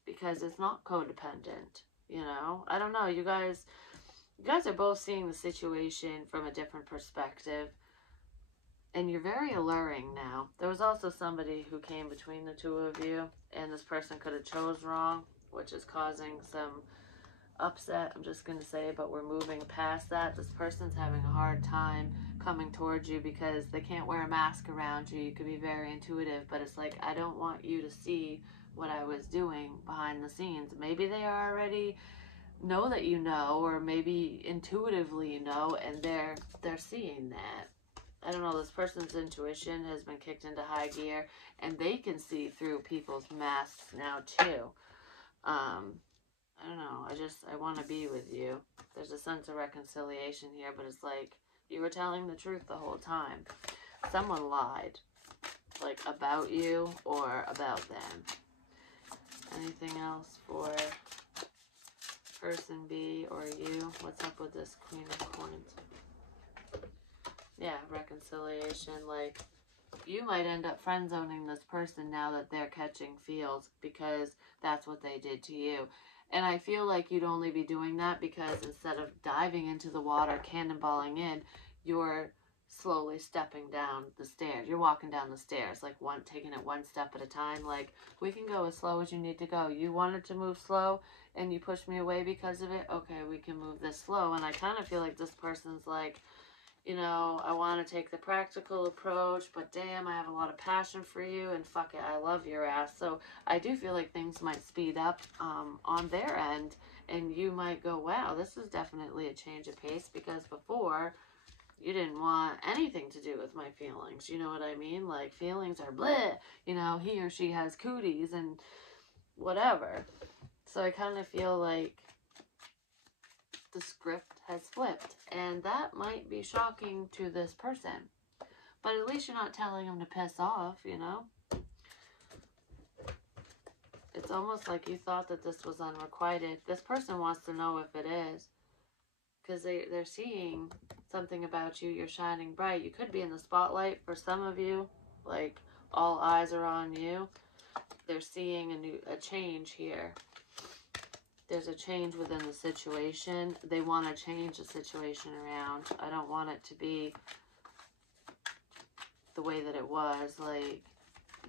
because it's not codependent. I don't know. You guys are both seeing the situation from a different perspective, and you're very alluring now. There was also somebody who came between the two of you, and this person could have chose wrong, which is causing some upset, I'm just going to say, but we're moving past that. This person's having a hard time coming towards you because they can't wear a mask around you. You could be very intuitive, but it's like, I don't want you to see what I was doing behind the scenes. Maybe they already know that you know, or maybe intuitively you know, and they're seeing that. I don't know, this person's intuition has been kicked into high gear, and they can see through people's masks now too. I don't know, I want to be with you. There's a sense of reconciliation here, but it's like, you were telling the truth the whole time. Someone lied, like, about you or about them. Anything else for person B or you? What's up with this Queen of Coins? Yeah, reconciliation. Like, you might end up friend zoning this person now that they're catching feels, because that's what they did to you. And I feel like you'd only be doing that because instead of diving into the water, cannonballing in, you're slowly stepping down the stairs. You're walking down the stairs, like taking it one step at a time. Like, we can go as slow as you need to go. You wanted to move slow and you pushed me away because of it. Okay, we can move this slow. And I kind of feel like this person's like, I want to take the practical approach, but damn, I have a lot of passion for you, and fuck it, I love your ass. So I do feel like things might speed up on their end, and you might go, wow, this is definitely a change of pace, because before, you didn't want anything to do with my feelings. You know what I mean? Like, feelings are bleh. He or she has cooties and whatever. So I kind of feel like the script has flipped, and that might be shocking to this person, but at least you're not telling them to piss off. It's almost like you thought that this was unrequited. This person wants to know if it is, because they're seeing something about you. You're shining bright. You could be in the spotlight for some of you, like all eyes are on you. they're seeing a change here. There's a change within the situation. They want to change the situation around. I don't want it to be the way that it was. Like,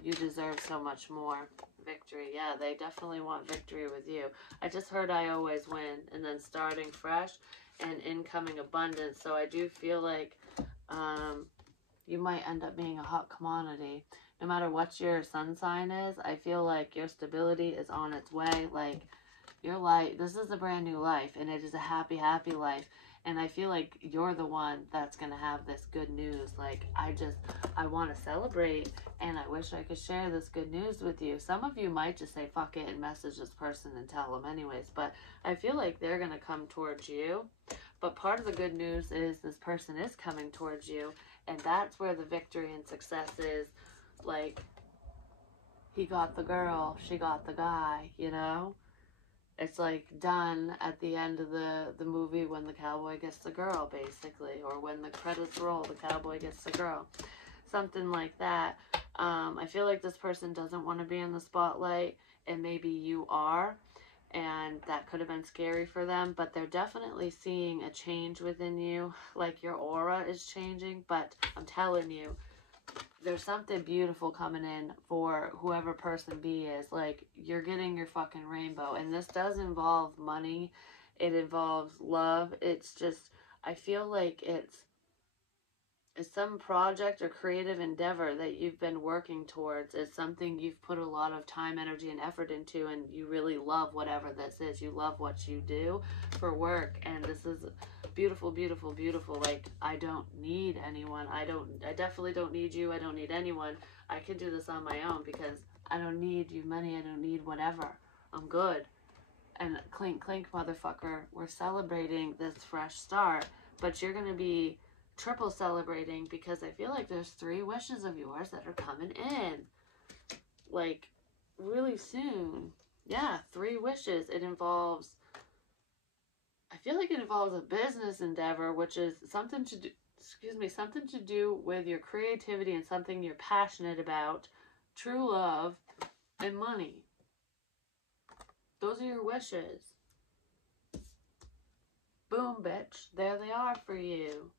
you deserve so much more. Victory. Yeah, they definitely want victory with you. I just heard I always win. And then starting fresh and incoming abundance. So I do feel like you might end up being a hot commodity. No matter what your sun sign is, I feel like your stability is on its way. Like, your life, this is a brand new life, and it is a happy, happy life. And I feel like you're the one that's going to have this good news. Like, I want to celebrate, and I wish I could share this good news with you. Some of you might just say, fuck it, and message this person and tell them anyways. But I feel like they're going to come towards you. But part of the good news is this person is coming towards you. And that's where the victory and success is. Like, he got the girl, she got the guy, you know? It's like done at the end of the movie when the cowboy gets the girl, basically. Or when the credits roll, the cowboy gets the girl. Something like that. I feel like this person doesn't want to be in the spotlight, and maybe you are. And that could have been scary for them, but they're definitely seeing a change within you. Like, your aura is changing, but I'm telling you, there's something beautiful coming in for whoever person B is. Like, you're getting your fucking rainbow. And this does involve money. It involves love. It's just, I feel like it's some project or creative endeavor that you've been working towards. It's something you've put a lot of time, energy, and effort into, and you really love whatever this is. You love what you do for work, and this is beautiful, beautiful, beautiful. Like, I don't need anyone. I definitely don't need you. I don't need anyone. I can do this on my own because I don't need you money. I don't need whatever. I'm good. And clink, clink, motherfucker. We're celebrating this fresh start, but you're going to be triple celebrating because I feel like there's 3 wishes of yours that are coming in. Like, really soon. Yeah, 3 wishes. It involves, I feel like it involves a business endeavor, which is something to do, something to do with your creativity and something you're passionate about, true love, and money. Those are your wishes. Boom, bitch. There they are for you.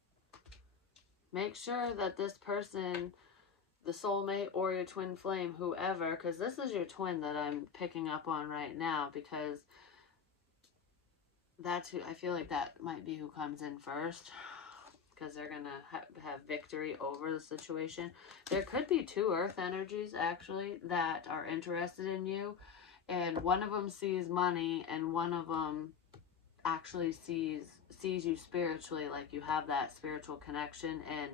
Make sure that this person, the soulmate or your twin flame, whoever, because this is your twin that I'm picking up on right now, because that's who, I feel like that might be who comes in first, because they're going to have victory over the situation. There could be 2 earth energies, actually, that are interested in you, and one of them sees money, and one of them actually sees you spiritually, like you have that spiritual connection, and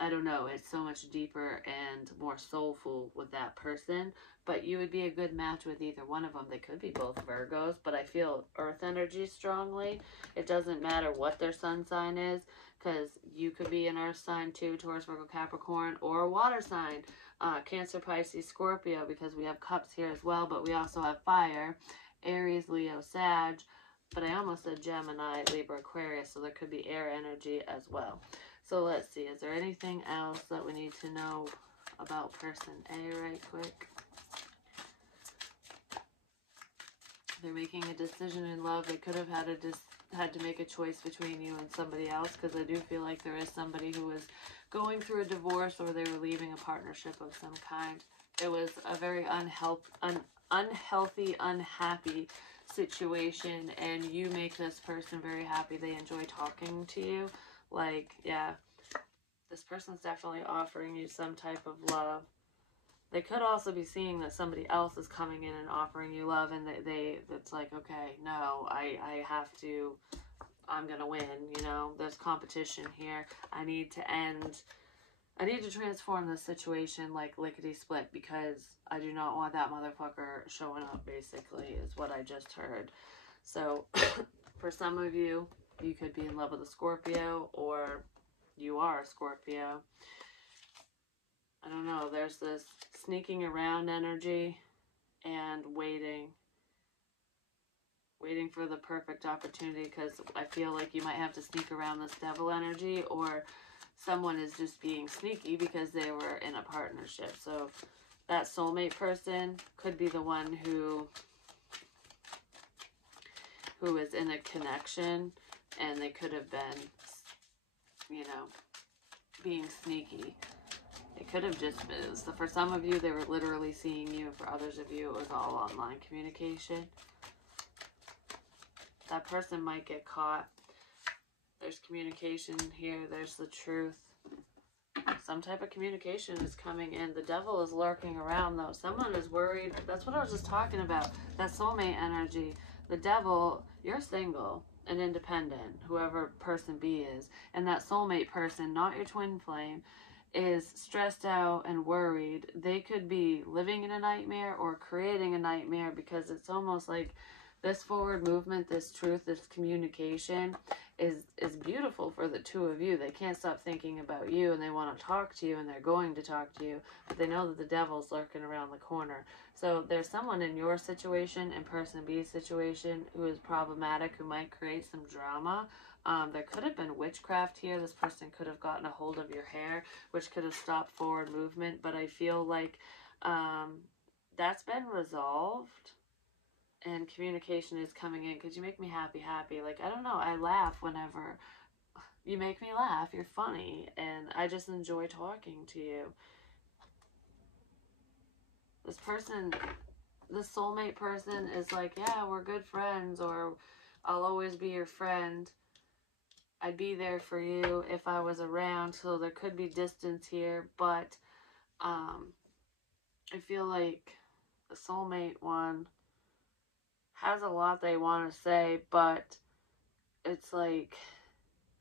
I don't know, it's so much deeper and more soulful with that person. But you would be a good match with either one of them. They could be both Virgos, but I feel earth energy strongly. It doesn't matter what their sun sign is, because you could be an earth sign too, Taurus, Virgo, Capricorn, or a water sign, Cancer, Pisces, Scorpio, because we have cups here as well, but we also have fire, Aries, Leo, Sag, but I almost said Gemini, Libra, Aquarius, so there could be air energy as well. So let's see, is there anything else that we need to know about person A right quick? They're making a decision in love. They could have had to make a choice between you and somebody else, because I do feel like there is somebody who is going through a divorce, or they were leaving a partnership of some kind. It was a very unhealthy, unhappy situation, and you make this person very happy. They enjoy talking to you. Like, yeah, this person's definitely offering you some type of love. They could also be seeing that somebody else is coming in and offering you love, and it's like, okay, no, I have to, I'm gonna win, you know, there's competition here. I need to transform this situation like lickety-split, because I do not want that motherfucker showing up, basically, is what I just heard. So, for some of you, you could be in love with a Scorpio, or you are a Scorpio. I don't know, there's this sneaking around energy and waiting for the perfect opportunity, because I feel like you might have to sneak around this devil energy, or someone is just being sneaky because they were in a partnership. So that soulmate person could be the one who is in a connection, and they could have been, you know, being sneaky. It could have just been, so for some of you, they were literally seeing you. For others of you, it was all online communication. That person might get caught. There's communication here. There's the truth. Some type of communication is coming in. The devil is lurking around, though. Someone is worried. That's what I was just talking about. That soulmate energy. The devil, you're single and independent, whoever person B is. And that soulmate person, not your twin flame, is stressed out and worried. They could be living in a nightmare or creating a nightmare, because it's almost like this forward movement, this truth, this communication is beautiful for the two of you. They can't stop thinking about you, and they want to talk to you, and they're going to talk to you, but they know that the devil's lurking around the corner. So there's someone in your situation and person B's situation who is problematic, who might create some drama. There could have been witchcraft here. This person could have gotten a hold of your hair, which could have stopped forward movement, but I feel like that's been resolved. And communication is coming in, because you make me happy. Like, I don't know, I laugh whenever you make me laugh. You're funny, and I just enjoy talking to you. This person, this soulmate person is like, yeah, we're good friends, or I'll always be your friend. I'd be there for you if I was around. So there could be distance here, but I feel like the soulmate one has a lot they want to say, but it's like,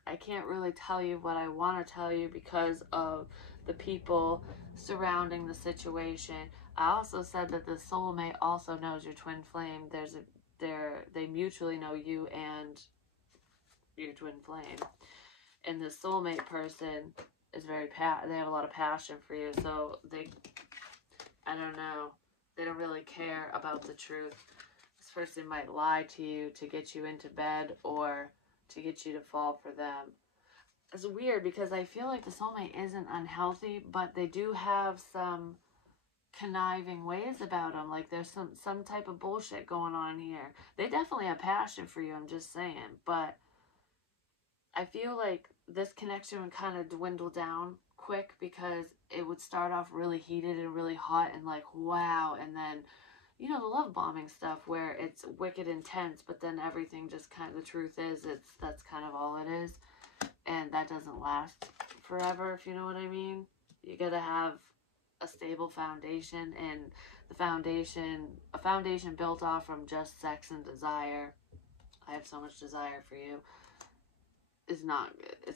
I can't really tell you what I want to tell you because of the people surrounding the situation. I also said that the soulmate also knows your twin flame. They mutually know you and your twin flame. And the soulmate person is they have a lot of passion for you, so I don't know, they don't really care about the truth. This person might lie to you to get you into bed, or to get you to fall for them. It's weird, because I feel like the soulmate isn't unhealthy, but they do have some conniving ways about them. Like, there's some type of bullshit going on here. They definitely have passion for you, I'm just saying, but I feel like this connection would kind of dwindle down quick, because it would start off really heated and really hot and like, wow, and then, you know, the love bombing stuff where it's wicked intense, but then everything just kind of, the truth is, that's kind of all it is, and that doesn't last forever, if you know what I mean. You gotta have a stable foundation, and a foundation built off from just sex and desire. I have so much desire for you. It's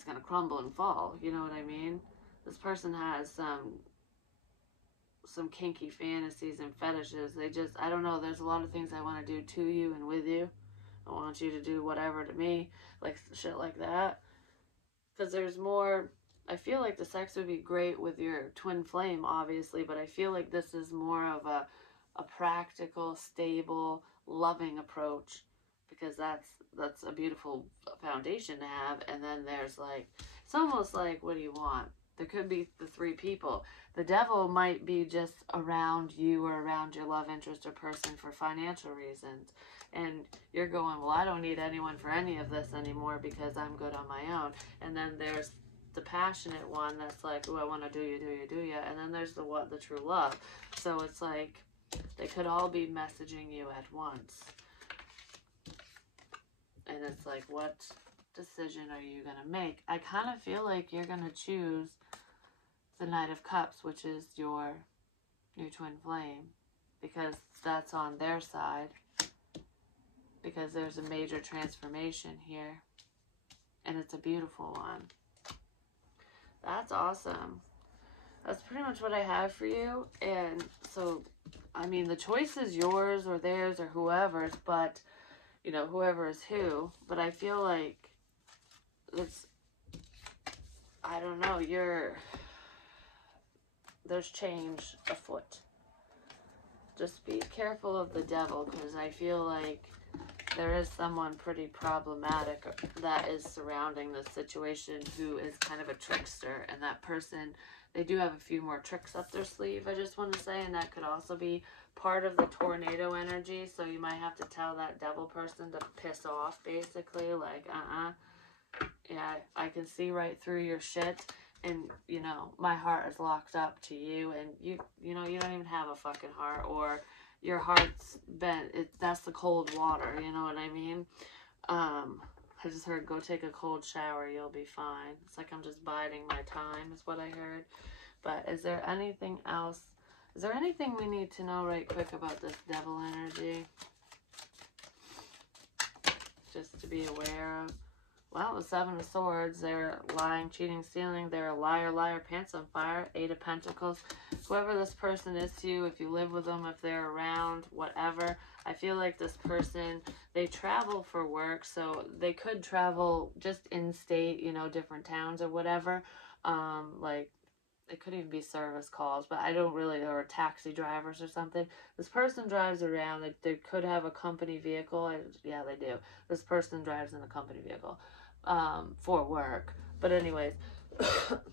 gonna crumble and fall, you know what I mean? This person has some kinky fantasies and fetishes. I don't know, there's a lot of things I want to do to you and with you. I want you to do whatever to me, like shit like that. Because there's more, I feel like the sex would be great with your twin flame, obviously, but I feel like this is more of a practical, stable, loving approach, because that's a beautiful foundation to have. And then there's like, it's almost like, what do you want? There could be the three people. The devil might be just around you or around your love interest or person for financial reasons. And you're going, well, I don't need anyone for any of this anymore because I'm good on my own. And then there's the passionate one that's like, oh, I want to do you. And then there's the true love. So it's like, they could all be messaging you at once. And it's like, what decision are you going to make? I kind of feel like you're going to choose the Knight of Cups, which is your twin flame, because that's on their side, because there's a major transformation here, and it's a beautiful one. That's awesome. That's pretty much what I have for you. And so, I mean, the choice is yours or theirs or whoever's, but, you know, whoever is who. But I feel like it's, I don't know, there's change afoot. Just be careful of the devil, because I feel like there is someone pretty problematic that is surrounding this situation who is kind of a trickster, and that person they do have a few more tricks up their sleeve, I just want to say, and that could also be part of the tornado energy. So you might have to tell that devil person to piss off, basically, like, yeah, I can see right through your shit, and, you know, my heart is locked up to you, and you know, you don't even have a fucking heart, or your heart's bent, that's the cold water, you know what I mean? I just heard, go take a cold shower, you'll be fine. It's like I'm just biding my time, is what I heard. But is there anything else? Is there anything we need to know right quick about this devil energy? Just to be aware of. Well, the Seven of Swords, they're lying, cheating, stealing. They're a liar, liar, pants on fire. Eight of Pentacles. Whoever this person is to you, if you live with them, if they're around, whatever, I feel like this person, they travel for work, so they could travel just in-state, you know, different towns or whatever. Like, it could even be service calls, but I don't really, or taxi drivers or something. This person drives around. They could have a company vehicle. Yeah, they do. This person drives in a company vehicle for work. But anyways,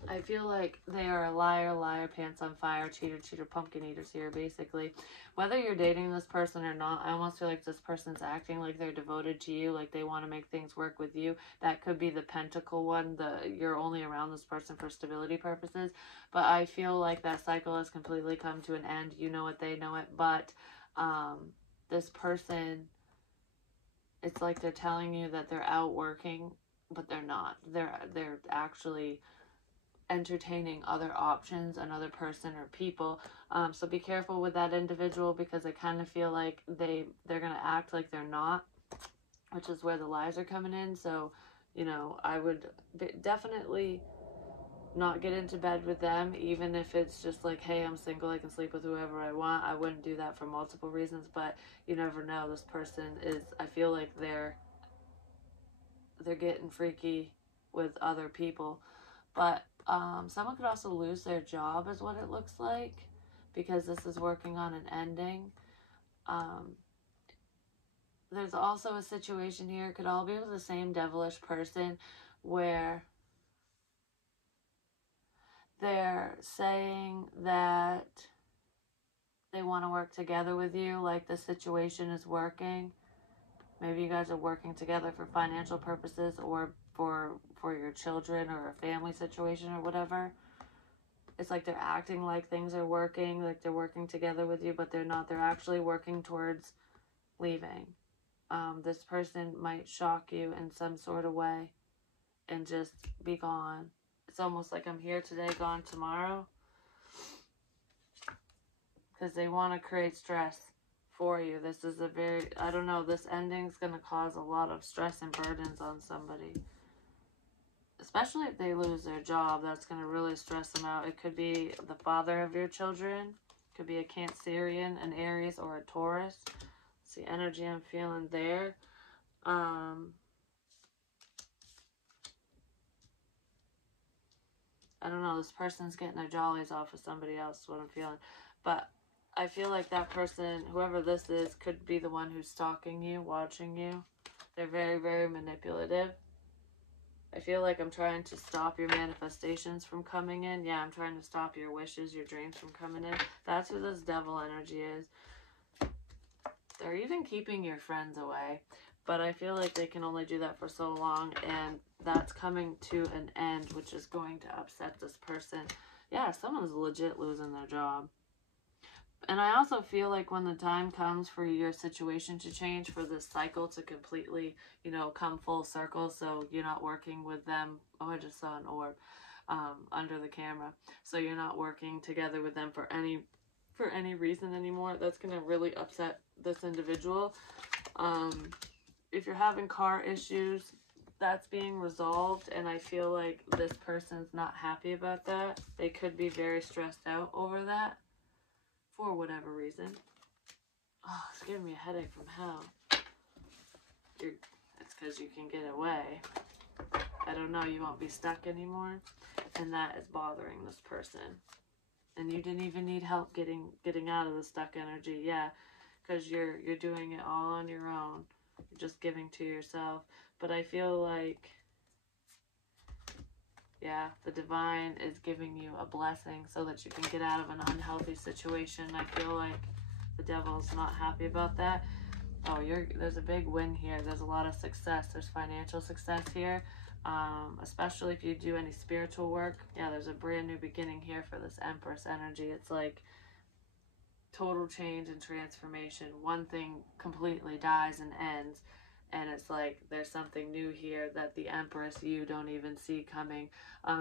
I feel like they are a liar, liar, pants on fire, cheater, cheater, pumpkin eaters here, basically. Whether you're dating this person or not, I almost feel like this person's acting like they're devoted to you, like they want to make things work with you. That could be the pentacle one, you're only around this person for stability purposes. But I feel like that cycle has completely come to an end. You know it, they know it. But this person, it's like they're telling you that they're out working, but they're not. They're actually entertaining other options, another person or people. So be careful with that individual, because I kind of feel like they're going to act like they're not, which is where the lies are coming in. So, you know, I would definitely not get into bed with them, even if it's just like, hey, I'm single, I can sleep with whoever I want. I wouldn't do that for multiple reasons, but you never know. This person is, I feel like they're getting freaky with other people. But someone could also lose their job, is what it looks like, because this is working on an ending. There's also a situation here, it could all be with the same devilish person, where they're saying that they want to work together with you, like the situation is working. Maybe you guys are working together for financial purposes, or for your children, or a family situation or whatever. It's like they're acting like things are working, like they're working together with you, but they're not. They're actually working towards leaving. This person might shock you in some sort of way and just be gone. It's almost like I'm here today, gone tomorrow. Because they want to create stress for you. This is a very, I don't know, this ending's going to cause a lot of stress and burdens on somebody. Especially if they lose their job, that's going to really stress them out. It could be the father of your children. It could be a Cancerian, an Aries, or a Taurus. It's the energy I'm feeling there. I don't know, this person's getting their jollies off of somebody else, is what I'm feeling. But I feel like that person, whoever this is, could be the one who's stalking you, watching you. They're very, very manipulative. I feel like I'm trying to stop your manifestations from coming in. Yeah, I'm trying to stop your wishes, your dreams from coming in. That's who this devil energy is. They're even keeping your friends away. But I feel like they can only do that for so long, and that's coming to an end, which is going to upset this person. Yeah, someone's legit losing their job. And I also feel like when the time comes for your situation to change, for this cycle to completely, you know, come full circle, so you're not working with them. Oh, I just saw an orb under the camera. So you're not working together with them for any reason anymore. That's going to really upset this individual. If you're having car issues, that's being resolved, and I feel like this person's not happy about that. They could be very stressed out over that for whatever reason. Oh, it's giving me a headache from hell. It's because you can get away. I don't know, you won't be stuck anymore, and that is bothering this person. And you didn't even need help getting out of the stuck energy. Yeah, because you're doing it all on your own. You're just giving to yourself. But I feel like, Yeah, the divine is giving you a blessing so that you can get out of an unhealthy situation. I feel like the devil's not happy about that. Oh, there's a big win here. There's a lot of success. There's financial success here, especially if you do any spiritual work. Yeah, there's a brand new beginning here for this Empress energy. It's like total change and transformation. One thing completely dies and ends, and it's like there's something new here that the Empress you don't even see coming.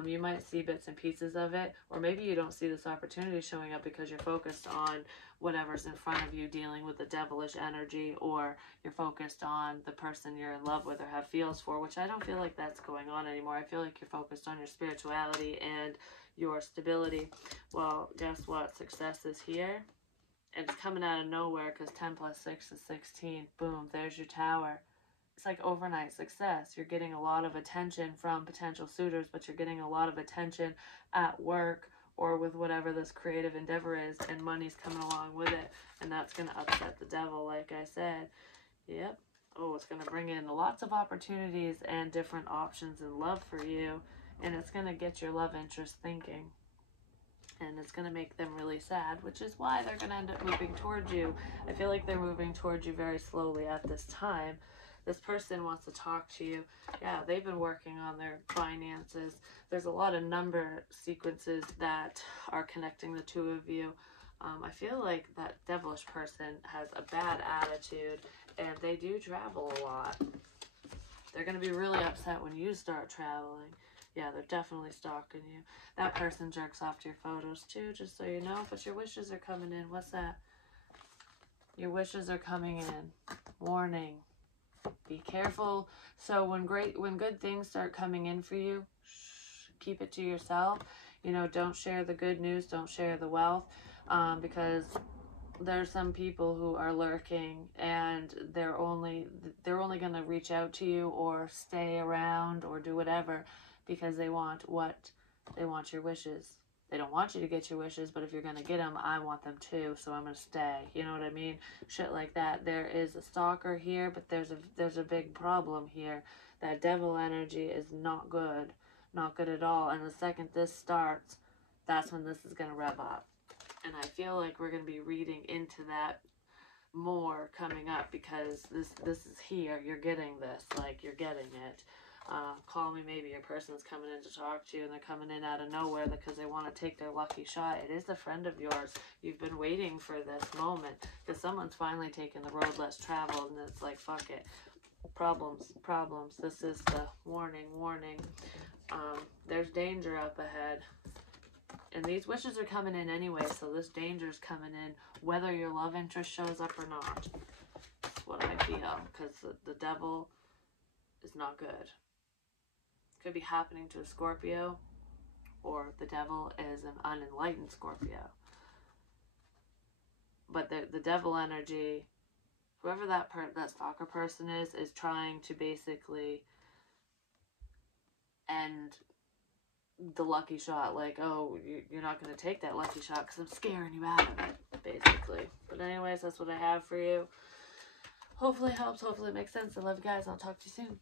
You might see bits and pieces of it, or maybe you don't see this opportunity showing up because you're focused on whatever's in front of you, dealing with the devilish energy, or you're focused on the person you're in love with or have feels for, which I don't feel like that's going on anymore. I feel like you're focused on your spirituality and your stability. Well, guess what? Success is here. And it's coming out of nowhere because 10 plus 6 is 16. Boom, there's your tower. It's like overnight success. You're getting a lot of attention from potential suitors, but you're getting a lot of attention at work or with whatever this creative endeavor is, and money's coming along with it. And that's going to upset the devil, like I said. Yep. Oh, it's going to bring in lots of opportunities and different options in love for you. And it's going to get your love interest thinking. And it's going to make them really sad, which is why they're going to end up moving towards you. I feel like they're moving towards you very slowly at this time. This person wants to talk to you. Yeah, they've been working on their finances. There's a lot of number sequences that are connecting the two of you. I feel like that devilish person has a bad attitude, and they do travel a lot. They're going to be really upset when you start traveling. Yeah, they're definitely stalking you. That person jerks off to your photos too, just so you know. But your wishes are coming in. What's that? Your wishes are coming in. Warning. Be careful. So when good things start coming in for you, keep it to yourself. You know, don't share the good news. Don't share the wealth, because there's some people who are lurking, and they're only going to reach out to you or stay around or do whatever because they want your wishes. They don't want you to get your wishes, but if you're going to get them, I want them too, so I'm going to stay. You know what I mean? Shit like that. There is a stalker here, but there's a big problem here. That devil energy is not good. Not good at all. And the second this starts, that's when this is going to rev up. And I feel like we're going to be reading into that more coming up, because this is here. You're getting this. Like, you're getting it. Call me, maybe your person's coming in to talk to you, and they're coming in out of nowhere because they want to take their lucky shot. It is a friend of yours. You've been waiting for this moment because someone's finally taken the road less traveled, and it's like, fuck it. Problems. This is the warning. There's danger up ahead. And these wishes are coming in anyway, so this danger's coming in whether your love interest shows up or not. That's what I feel, because the devil is not good. Could be happening to a Scorpio, or the devil is an unenlightened Scorpio. But the devil energy, whoever that stalker person is trying to basically end the lucky shot. Like, oh, you're not going to take that lucky shot because I'm scaring you out of it, basically. But anyways, that's what I have for you. Hopefully it helps. Hopefully it makes sense. I love you guys. I'll talk to you soon.